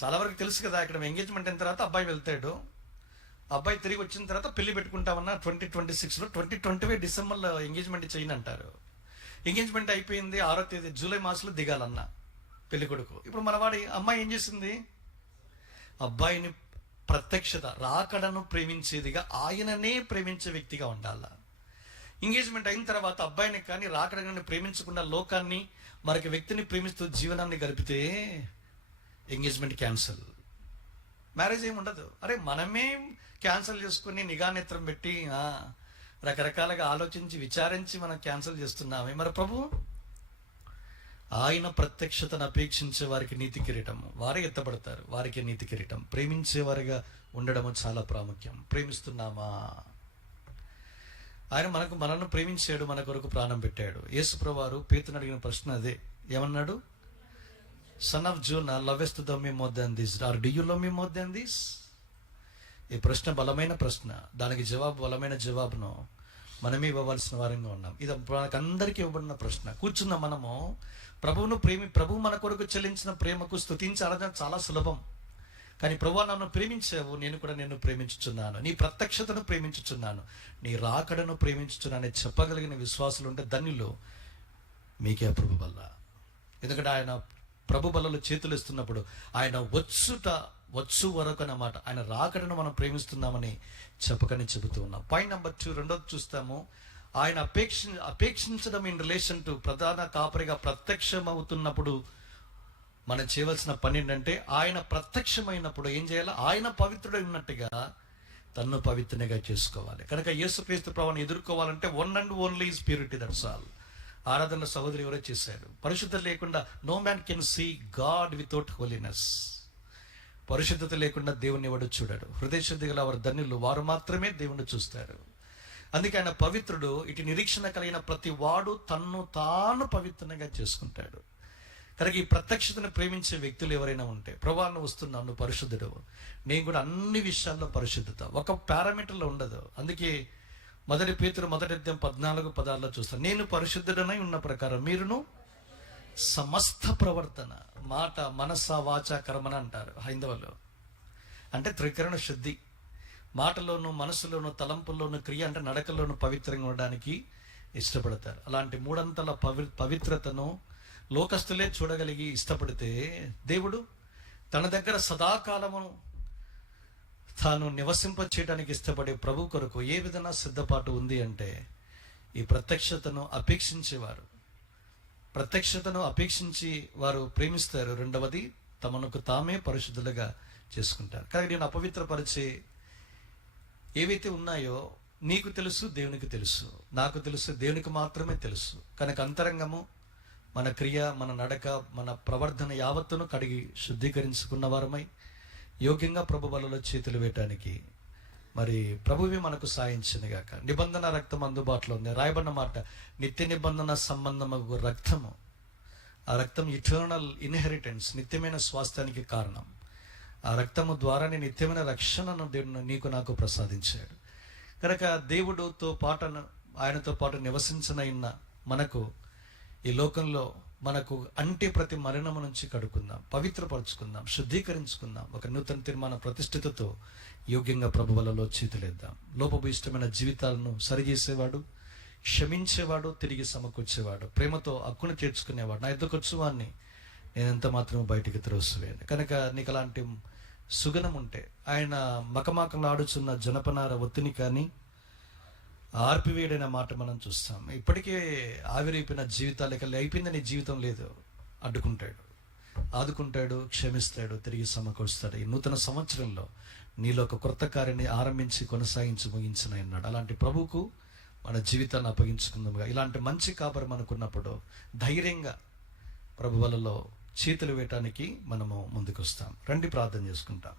చాలా వరకు తెలుసు కదా. ఇక్కడ ఎంగేజ్మెంట్ అయిన తర్వాత అబ్బాయి వెళ్తాడు. అబ్బాయి తిరిగి వచ్చిన తర్వాత పెళ్లి పెట్టుకుంటామన్నా 2026లో, 2020 డిసెంబర్లో ఎంగేజ్మెంట్ చేయను అంటారు. ఎంగేజ్మెంట్ అయిపోయింది, 6వ తేదీ జూలై మాసంలో దిగాలన్న పెళ్లి కొడుకు. ఇప్పుడు మనవాడి అమ్మాయి ఏం చేసింది? అబ్బాయిని ప్రత్యక్షత, రాకడను ప్రేమించేదిగా, ఆయననే ప్రేమించే వ్యక్తిగా ఉండాల. ఎంగేజ్మెంట్ అయిన తర్వాత అబ్బాయిని కానీ రాకడని ప్రేమించకుండా లోకాన్ని, మరొక వ్యక్తిని ప్రేమిస్తూ జీవనాన్ని గడిపితే ఎంగేజ్మెంట్ క్యాన్సల్. మ్యారేజ్ ఏమి ఉండదు. అరే మనమే క్యాన్సిల్ చేసుకుని నిఘానేత్రం పెట్టి రకరకాలుగా ఆలోచించి విచారించి మనం క్యాన్సిల్ చేస్తున్నామే. మరి ప్రభు ఆయన ప్రత్యక్షతను అపేక్షించే వారికి నీతి కిరీటం, వారే ఎత్తబడతారు, వారికి నీతి కిరీటం. ప్రేమించేవారిగా ఉండడము చాలా ప్రాముఖ్యం. ప్రేమిస్తున్నామా? ఆయన మనల్ని ప్రేమించాడు, మన కొరకు ప్రాణం పెట్టాడు. యేసు ప్రభువారు పేతురుని అడిగిన ప్రశ్న అదే. ఏమన్నాడు? Son of Jonah, lovest thou me more than this, or do you love me more than this? ఈ ప్రశ్న బలమైన ప్రశ్న. దానికి బలమైన జవాబును మనమే ఇవ్వవలసిన వారంగా ఉన్నాం. ఇది మనకందరికీ ఇవ్వబడిన ప్రశ్న. కూర్చున్న మనము ప్రభువు మన కొరకు చెల్లించిన ప్రేమకు స్తుతించి ఆరాధన చాలా సులభం. కానీ ప్రభువా నన్ను ప్రేమించావు, నేను కూడా నిన్ను ప్రేమించుచున్నాను, నీ ప్రత్యక్షతను ప్రేమించుచున్నాను, నీ రాకడను ప్రేమించుచున్నాను చెప్పగలిగిన విశ్వాసులు ఉంటే ధన్యులు. మీకే ప్రభు బల్ల. ఎందుకంటే ఆయన ప్రభు బలలో చేతులు ఇస్తున్నప్పుడు ఆయన వచ్చు వరకు అన్నమాట. ఆయన రాకడను మనం ప్రేమిస్తున్నామని చెప్పకని చెబుతూ ఉన్నాం. పాయింట్ నెంబర్ 2, రెండోది చూస్తాము. ఆయన అపేక్షించడం ఇన్ రిలేషన్ టు ప్రధాన కాపరిగా ప్రత్యక్షమవుతున్నప్పుడు మనం చేయవలసిన పని ఏంటంటే, ఆయన ప్రత్యక్షమైనప్పుడు ఏం చేయాలి? ఆయన పవిత్రుడై ఉన్నట్టుగా తన్ను పవిత్రునిగా చేసుకోవాలి. కనుక యేసుక్రీస్తు ప్రభువుని ఎదుర్కోవాలంటే one and only is purity, that's all. ఆరాధన సహోదరు ఎవరో చేశారు. పరిశుద్ధత లేకుండా no man can see God without holiness. పరిశుద్ధత లేకుండా దేవుని ఎవడు చూడాడు. హృదయ శుద్ధి గల వారు ధన్యులు, వారు మాత్రమే దేవుణ్ణి చూస్తారు. అందుకే ఆయన పవిత్రుడు. ఇటు నిరీక్షణ కలిగిన ప్రతి వాడు తన్ను తాను పవిత్రంగా చేసుకుంటాడు. కనుక ఈ ప్రత్యక్షతను ప్రేమించే వ్యక్తులు ఎవరైనా ఉంటే, ప్రభువా నువ్వు వస్తున్నావు, నువ్వు పరిశుద్ధుడు, నేను కూడా అన్ని విషయాల్లో పరిశుద్ధత, ఒక పారామీటర్లో ఉండదు. అందుకే 1 పేతురు 1:14-16 చూస్తాను. నేను పరిశుద్ధుడనై ఉన్న ప్రకారం మీరును సమస్త ప్రవర్తన, మాట, మనస, వాచ, కర్మన అంటారు హైందవులు. అంటే త్రికరణ శుద్ధి, మాటలోను, మనసులోను, తలంపుల్లోను, క్రియ అంటే నడకలోను పవిత్రంగా ఉండడానికి ఇష్టపడతారు. అలాంటి 3 అంతల పవిత్రతను లోకస్తులే చూడగలిగి ఇష్టపడితే, దేవుడు తన దగ్గర సదాకాలము తాను నివసింప చేయడానికి ఇష్టపడే ప్రభు కొరకు ఏ విధంగా సిద్ధపాటు ఉంది అంటే, ఈ ప్రత్యక్షతను అపేక్షించి వారు ప్రేమిస్తారు. రెండవది తమకు తామే పరిశుద్ధులుగా చేసుకుంటారు. కానీ నేను అపవిత్రపరిచే ఏవైతే ఉన్నాయో నీకు తెలుసు, దేవునికి తెలుసు, నాకు తెలుసు, దేవునికి మాత్రమే తెలుసు. కనుక అంతరంగము, మన క్రియ, మన నడక, మన ప్రవర్తన యావత్తును కడిగి శుద్ధీకరించుకున్న వారమై యోగ్యంగా ప్రభు బలలో చేతులు వేయటానికి మరి ప్రభువే మనకు సాయించింది గాక. నిబంధన రక్తం అందుబాటులో ఉంది. రాయబడిన మాట నిత్య నిబంధన సంబంధము రక్తము. ఆ రక్తం ఇటర్నల్ ఇన్హెరిటెన్స్, నిత్యమైన స్వాస్థ్యానికి కారణం. ఆ రక్తము ద్వారానే నిత్యమైన రక్షణను దేవుడు నీకు నాకు ప్రసాదించాడు కనుక దేవుడితో పాటు ఆయనతో పాటు నివసించనైన మనకు ఈ లోకంలో మనకు అంటి ప్రతి మరణము నుంచి కడుక్కుందాం, పవిత్రపరుచుకుందాం, శుద్ధీకరించుకుందాం. ఒక నూతన తీర్మాన ప్రతిష్ఠితతో యోగ్యంగా ప్రభువులలో చేతులేద్దాం. లోపభూయిష్టమైన జీవితాలను సరిచేసేవాడు, క్షమించేవాడు, తిరిగి సమకూర్చేవాడు, ప్రేమతో హక్కును చేర్చుకునేవాడు. నా ఎద్దకు వచ్చువాన్ని నేను ఎంత మాత్రం బయటికి త్రోసివేయను. కనుక నీకు అలాంటి సుగనం ఉంటే ఆయన మకమకలాడుచున్న జనపనార ఒత్తిని కానీ ఆర్పివేయడైన మాట మనం చూస్తాం. ఇప్పటికే ఆవిరైపోయిన జీవితాలకి అయిపోయింది, నీ జీవితం లేదు, అడ్డుకుంటాడు, ఆదుకుంటాడు, క్షమిస్తాడు, తిరిగి సమకూరుస్తాడు. ఈ నూతన సంవత్సరంలో నీలో ఒక కొత్త కార్యాన్ని ఆరంభించి కొనసాగించి ముగించిన అన్నాడు. అలాంటి ప్రభువుకు మన జీవితాన్ని అప్పగించుకుందాముగా. ఇలాంటి మంచి కాపరి మనకున్నప్పుడు ధైర్యంగా ప్రభు వలలో చేతులు వేయటానికి మనము ముందుకు వస్తాం. రండి ప్రార్థన చేసుకుంటాం.